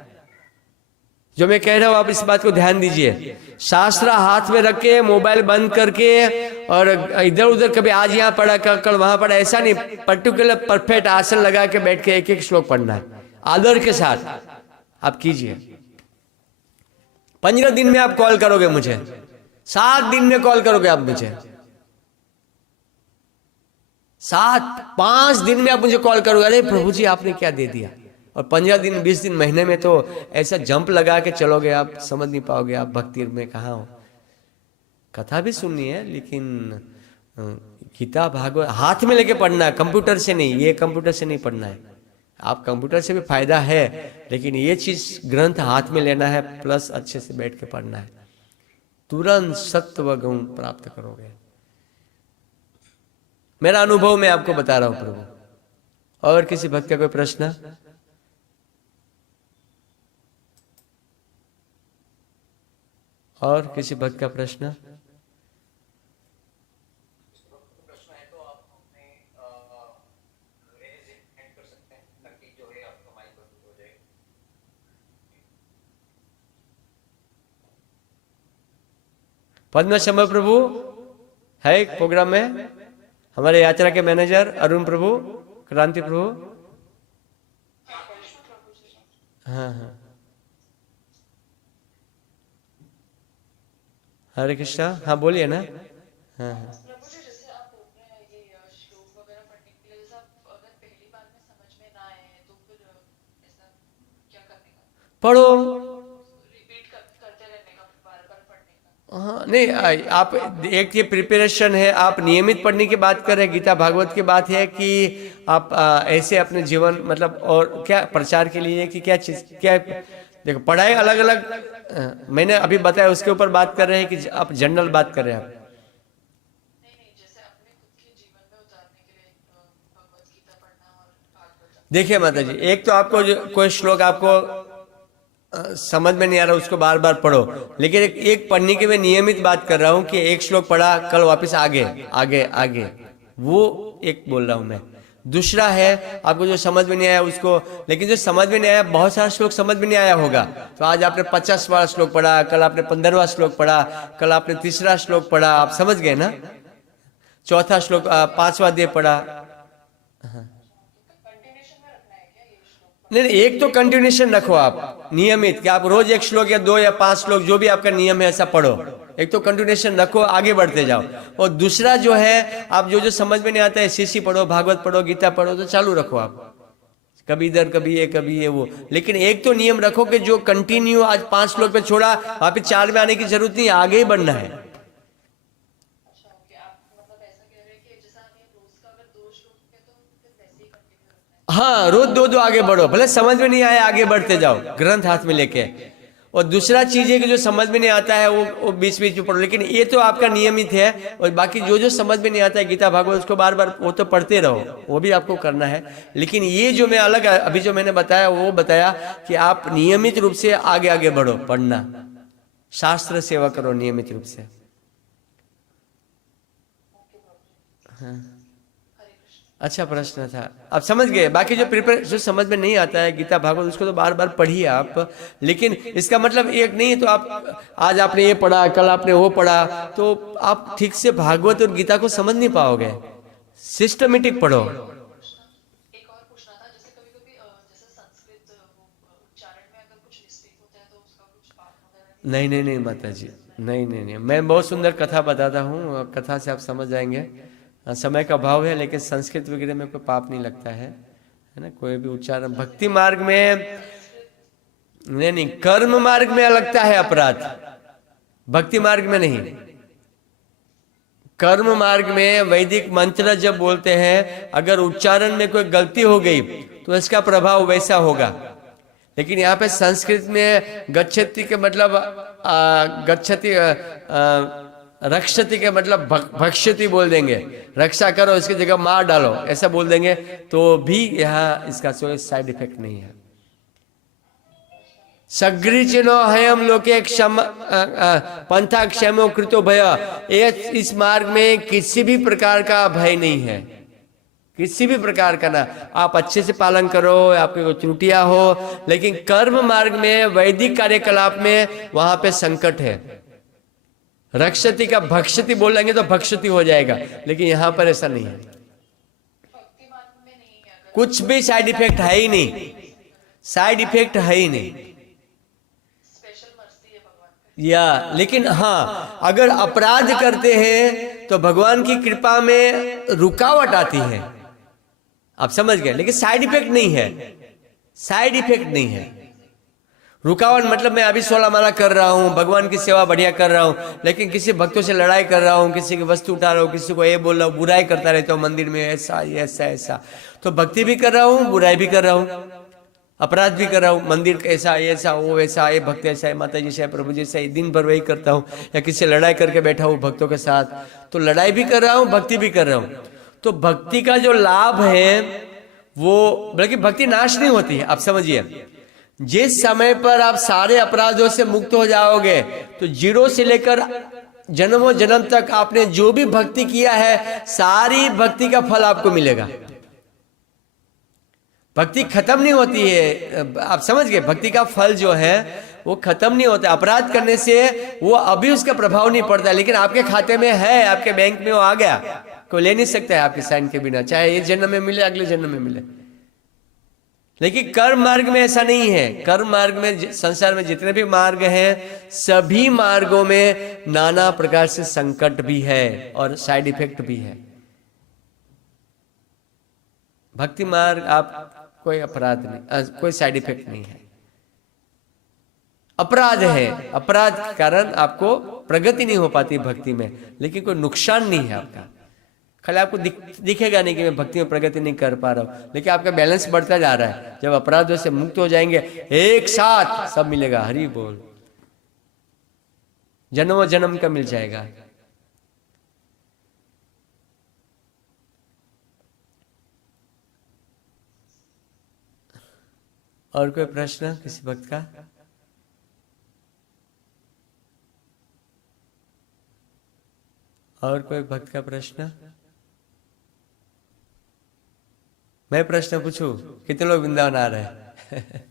जो मैं कह रहा हूं आप इस बात को ध्यान दीजिए, शास्त्र हाथ में रख के, मोबाइल बंद करके, और इधर उधर कभी आज यहाँ पढ़ा कल वहां पढ़ा, ऐसा नहीं, पर्टिकुलर परफेक्ट आसन लगा के बैठ के एक एक श्लोक पढ़ना है, आदर के साथ आप कीजिए। 15 दिन में आप कॉल करोगे मुझे, 7 दिन में कॉल करोगे आप मुझे, 5 दिन में आप मुझे कॉल करोगे, अरे प्रभु जी आपने क्या दे दिया। और 15 दिन 20 दिन महीने में तो ऐसा जंप लगा के चलोगे, आप समझ नहीं पाओगे आप भक्ति में कहाँ हो। कथा भी सुननी है, लेकिन गीता भागवत हाथ में लेके पढ़ना है, कंप्यूटर से नहीं, ये कंप्यूटर से नहीं पढ़ना है। आप कंप्यूटर से भी फायदा है, लेकिन ये चीज ग्रंथ हाथ में लेना है, प्लस अच्छे से बैठ के पढ़ना है, तुरंत सत्व गुण प्राप्त करोगे। मेरा अनुभव मैं आपको बता रहा हूं प्रभु। और किसी भक्त का कोई प्रश्न? और किसी भक्त का प्रश्न? पद्म शंभर प्रभु है एक प्रोग्राम में, हमारे यात्रा के मैनेजर अरुण प्रभु, क्रांति प्रभु। हाँ हाँ, हरे कृष्णा, हाँ बोलिए ना। हाँ हाँ, पढ़ो। हाँ नहीं, आप एक ये प्रिपरेशन है, आप नियमित पढ़ने की बात कर रहे हैं, गीता भागवत की बात है कि आप ऐसे अपने जीवन मतलब और क्या प्रचार के लिए कि क्या चीज क्या? देखो पढ़ाई अलग अलग, मैंने अभी बताया उसके ऊपर बात कर रहे हैं कि आप जनरल बात कर रहे हैं आप। देखिए माता जी, एक तो आपको कोई श्लोक आपको समझ में नहीं आ रहा, उसको बार बार पढ़ो, लेकिन एक पढ़ने की मैं नियमित बात कर रहा हूं कि एक श्लोक पढ़ा, कल वापस आगे आगे आगे, वो एक बोल रहा हूं मैं। दूसरा है आपको जो समझ में नहीं आया उसको, लेकिन जो समझ में नहीं आया, बहुत सारा श्लोक समझ में नहीं आया होगा, तो आज आपने 50वां श्लोक पढ़ा, कल आपने 15वां श्लोक पढ़ा, कल आपने 3रा श्लोक पढ़ा, आप समझ गए ना। चौथा श्लोक 5वां अध्याय पढ़ा। नहीं, एक तो कंटिन्यूएशन रखो आप नियमित, कि आप रोज एक श्लोक या 2 या 5 श्लोक, जो भी आपका नियम है ऐसा पढ़ो। एक तो कंटिन्यूएशन रखो, आगे बढ़ते जाओ। और दूसरा जो है, आप जो जो समझ में नहीं आता है, सीसी पढ़ो, भागवत पढ़ो, गीता पढ़ो, तो चालू रखो आप, कभी इधर कभी ये वो। लेकिन एक तो नियम रखो कि जो कंटिन्यू, आज 5 श्लोक पे छोड़ा, वापिस 4 में आने की जरूरत नहीं, आगे ही बढ़ना है। हाँ, रोज 2 आगे बढ़ो, भले समझ में नहीं आए आगे बढ़ते जाओ, ग्रंथ हाथ में लेके। और दूसरा चीज है कि जो समझ में नहीं आता है वो बीच बीच में पढ़ो, लेकिन ये तो आपका नियमित है। और बाकी जो जो समझ में नहीं आता है, गीता भागवत, उसको बार बार वो तो पढ़ते रहो, वो भी आपको करना है। लेकिन ये जो मैं अलग अभी जो मैंने बताया, वो बताया कि आप नियमित रूप से आगे आगे बढ़ो, पढ़ना, शास्त्र सेवा करो नियमित रूप से। हाँ, अच्छा प्रश्न था, आप समझ गए। बाकी जो प्रिपेयर, जो समझ में नहीं आता है गीता भागवत, उसको तो बार बार पढ़िए आप। लेकिन इसका मतलब एक नहीं, तो आप आज आपने ये पढ़ा, कल आपने वो पढ़ा, तो आप ठीक से भागवत और गीता को समझ नहीं पाओगे। सिस्टमेटिक पढ़ो। एक और पूछना था, जैसे कभी कभी जैसे संस्कृत उच्चारण में अगर कुछ मिस्टेक होता है तो उसका कुछ पाप वगैरह? नहीं नहीं नहीं माता जी, नहीं नहीं नहीं, मैं बहुत सुंदर कथा बताता हूँ, कथा से आप समझ जाएंगे। समय का अभाव है, लेकिन संस्कृत वगैरह में कोई पाप नहीं लगता है ना, कोई भी उच्चारण। भक्ति मार्ग में नहीं, कर्म मार्ग में लगता है अपराध, भक्ति मार्ग में नहीं। कर्म मार्ग में वैदिक मंत्र जब बोलते हैं, अगर उच्चारण में कोई गलती हो गई तो इसका प्रभाव वैसा होगा। लेकिन यहाँ पे संस्कृत में गच्छति के मतलब गच्छति, रक्षति के मतलब भक्ष्यति बोल देंगे, रक्षा करो, इसकी जगह मार डालो, ऐसा बोल देंगे, तो भी यहाँ इसका कोई साइड इफेक्ट नहीं है। सग्रिचिनो हयम लोके क्षम पंथा क्षमो कृतो भय, इस मार्ग में किसी भी प्रकार का भय नहीं है, किसी भी प्रकार का ना। आप अच्छे से पालन करो, आपके कोई त्रुटियां हो, लेकिन कर्म मार्ग में, वैदिक कार्यकलाप में, वहां पे संकट है। रक्षति का भक्षति बोलेंगे तो भक्षति हो जाएगा, लेकिन यहां पर ऐसा नहीं है। भक्ति मार्ग में नहीं है, कुछ भी साइड इफेक्ट है ही नहीं, साइड इफेक्ट है ही नहीं, स्पेशल मर्सी है भगवान का। या लेकिन हाँ, अगर अपराध करते हैं तो भगवान की कृपा में रुकावट आती है, आप समझ गए। लेकिन साइड इफेक्ट नहीं है, साइड इफेक्ट नहीं है। रुकावट मतलब मैं अभी 16 माला कर रहा हूँ, भगवान की सेवा बढ़िया कर रहा हूँ, लेकिन किसी भक्तों से लड़ाई कर रहा हूँ, किसी की वस्तु उठा रहा हूँ, किसी को ये बोल रहा हूँ, बुराई करता रहता हूँ मंदिर में, ऐसा ऐसा ऐसा, तो भक्ति भी कर रहा हूँ, बुराई भी कर रहा हूँ, अपराध भी कर रहा हूँ। मंदिर ऐसा ऐसा, वो ऐसा, ये भक्त ऐसा है, माता जी से, प्रभु जी से, दिन भर वही करता हूँ, या किसी से लड़ाई करके बैठा हूँ भक्तों के साथ, तो लड़ाई भी कर रहा हूँ, भक्ति भी कर रहा हूँ। तो भक्ति का जो लाभ है वो, बल्कि भक्ति नाश नहीं होती है, आप समझिए। जिस समय पर आप सारे अपराधों से मुक्त हो जाओगे, तो 0 से लेकर जन्मों जन्म तक आपने जो भी भक्ति किया है, सारी भक्ति का फल आपको मिलेगा। भक्ति खत्म नहीं होती है, आप समझ गए। भक्ति का फल जो है वो खत्म नहीं होता। अपराध करने से वो अभी उसका प्रभाव नहीं पड़ता, लेकिन आपके खाते में है, आपके बैंक में वो आ गया, कोई ले नहीं सकता है आपके साइन के बिना, चाहे इस जन्म में मिले, अगले जन्म में मिले। लेकिन कर्म मार्ग में ऐसा नहीं है। कर्म मार्ग में, संसार में जितने भी मार्ग हैं, सभी मार्गों में नाना प्रकार से संकट भी है और साइड इफेक्ट भी है। भक्ति मार्ग आप कोई अपराध नहीं, कोई साइड इफेक्ट नहीं है। अपराध है, अपराध के कारण आपको प्रगति नहीं हो पाती भक्ति में, लेकिन कोई नुकसान नहीं है आपका। खाली आपको दिखेगा नहीं कि मैं भक्ति में प्रगति नहीं कर पा रहा हूं, लेकिन आपका बैलेंस बढ़ता जा रहा है। जब अपराधों से मुक्त हो जाएंगे, एक साथ सब मिलेगा, हरि बोल, जन्मों जन्म का मिल जाएगा। और कोई प्रश्न किसी भक्त का? और कोई भक्त का प्रश्न? मैं प्रश्न पूछूं? कितने लोग वृंदावन आ रहे हैं?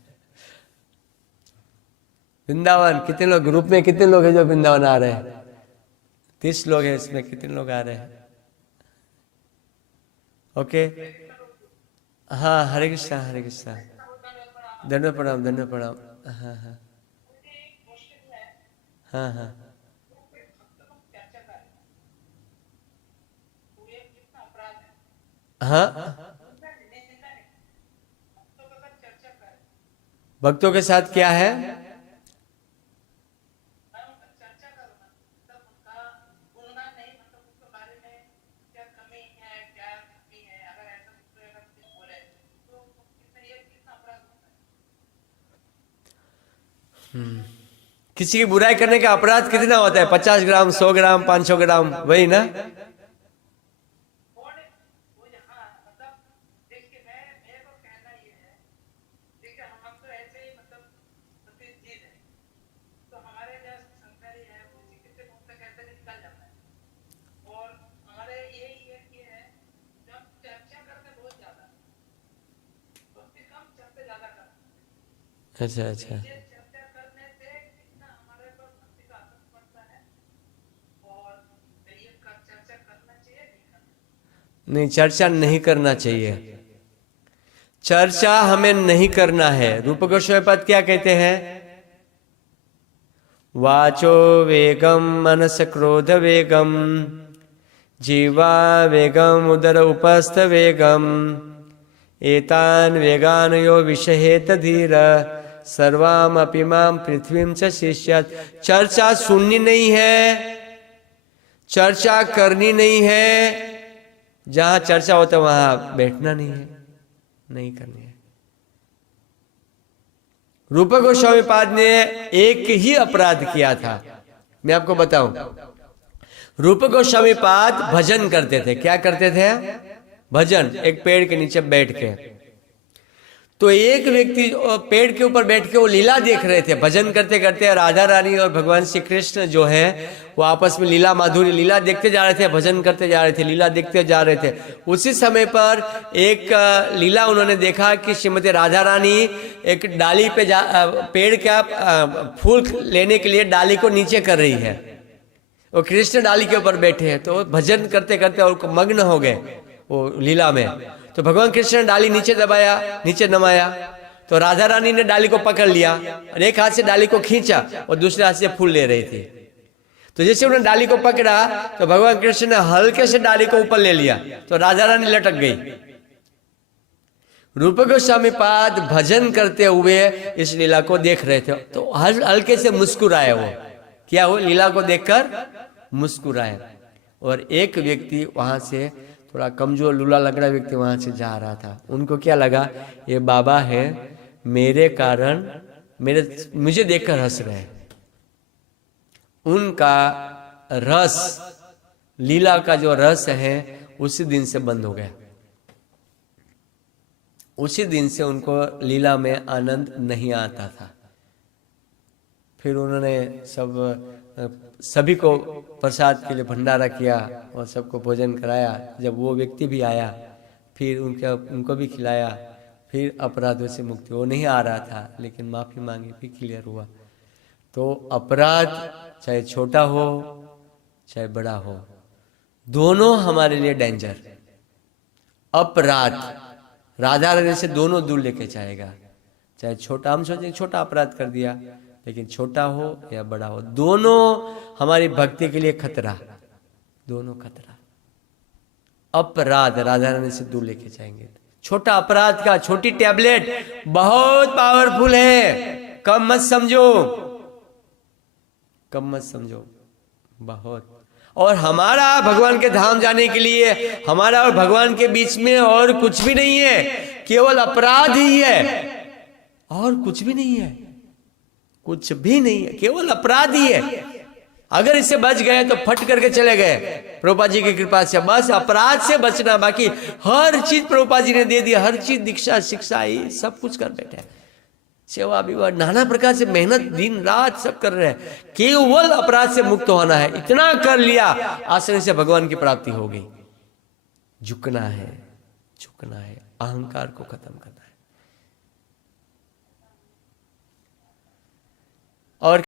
वृंदावन कितने लोग, ग्रुप में कितने लोग हैं जो वृंदावन आ रहे हैं? 30 लोग हैं, इसमें कितने लोग आ रहे हैं? ओके, हाँ, हरे कृष्णा, हरे कृष्णा, धन्यवाद प्रणाम, धन्यवाद प्रणाम। हाँ हाँ हाँ हाँ हाँ, भक्तों के साथ क्या है? किसी की बुराई करने का अपराध कितना होता है? 50 ग्राम, 100 ग्राम, 500 ग्राम, वही ना? अच्छा अच्छा, नहीं, चर्चा नहीं करना चाहिए। चर्चा हमें नहीं करना है। रूप गोस्वामी पद क्या कहते हैं? वाचो वेगम मनस क्रोध वेगम जीवा वेगम उदर उपस्थ वेगम एतान वेगान यो विषहेत धीर सर्वाम अपि माम पृथ्वीम च शिष्यत। चर्चा सुननी नहीं है, चर्चा करनी नहीं है। जहां चर्चा होता है वहां बैठना नहीं है, नहीं करनी है। रूप गोस्वामी पाद ने एक ही अपराध किया था, मैं आपको बताऊं। रूप गोस्वामी पाद भजन करते थे। क्या करते थे? भजन। एक पेड़ के नीचे बैठ के, तो एक व्यक्ति पेड़ के ऊपर बैठ के वो लीला देख रहे थे। भजन करते करते राधा रानी और भगवान श्री कृष्ण जो है वो आपस में लीला माधुरी लीला देखते जा रहे थे, भजन करते जा रहे थे, लीला देखते जा रहे थे। उसी समय पर एक लीला उन्होंने देखा कि श्रीमती राधा रानी एक डाली पे पेड़ का फूल लेने के लिए डाली को नीचे कर रही है, वो कृष्ण डाली के ऊपर बैठे हैं। तो भजन करते करते और मग्न हो गए वो लीला में। तो भगवान कृष्ण ने डाली नीचे दबाया, नीचे नमाया, तो राधा रानी ने डाली को पकड़ लिया और एक हाथ से डाली को खींचा और दूसरे हाथ से फूल ले रही थी। तो जैसे उन्होंने डाली को पकड़ा तो भगवान कृष्ण ने हल्के से डाली को ऊपर ले लिया, तो राधा रानी लटक गई। रूप गोस्वामी पाद भजन करते हुए इस लीला को देख रहे थे, तो हल्के से मुस्कुराए। वो क्या, वो लीला को देखकर मुस्कुराए। और एक व्यक्ति वहां से थोड़ा कमजोर लूला लग रहा व्यक्ति वहां से जा रहा था। उनको क्या लगा, ये बाबा है, मेरे कारण मुझे देखकर हंस रहे हैं। उनका रस, लीला का जो रस है उसी दिन से बंद हो गया। उसी दिन से उनको लीला में आनंद नहीं आता था। फिर उन्होंने सभी को प्रसाद के लिए भंडारा किया और सबको भोजन कराया। जब वो व्यक्ति भी आया फिर उनको भी खिलाया। फिर अपराधों से मुक्ति, वो नहीं आ रहा था लेकिन माफी मांगी, फिर क्लियर हुआ। तो अपराध चाहे छोटा हो चाहे बड़ा हो, दोनों हमारे लिए डेंजर। अपराध राधा रानी से दोनों दूर लेके जाएगा। चाहे छोटा, हम सोचेंगे छोटा अपराध कर दिया, लेकिन छोटा हो या बड़ा हो, दोनों हमारी भक्ति के लिए खतरा, दोनों खतरा। अपराध राधा रानी से दूर लेके जाएंगे। छोटा अपराध का छोटी टैबलेट बहुत पावरफुल है, कम मत समझो, कम मत समझो, बहुत। और हमारा भगवान के धाम जाने के लिए हमारा और भगवान के बीच में और कुछ भी नहीं है, केवल अपराध ही है, और कुछ भी नहीं है, कुछ भी नहीं है, केवल अपराध ही है। अगर इससे बच गए तो फट करके चले गए प्रभुपाद जी की कृपा से। बस अपराध से बचना, बाकी हर चीज प्रभुपाद जी ने दे दिया, हर चीज दीक्षा शिक्षा ही सब कुछ कर बैठे। सेवा विवाह नाना प्रकार से मेहनत दिन रात सब कर रहे हैं, केवल अपराध से मुक्त होना है, इतना कर लिया आसानी से भगवान की प्राप्ति हो गई। झुकना है, झुकना है, अहंकार को खत्म करना।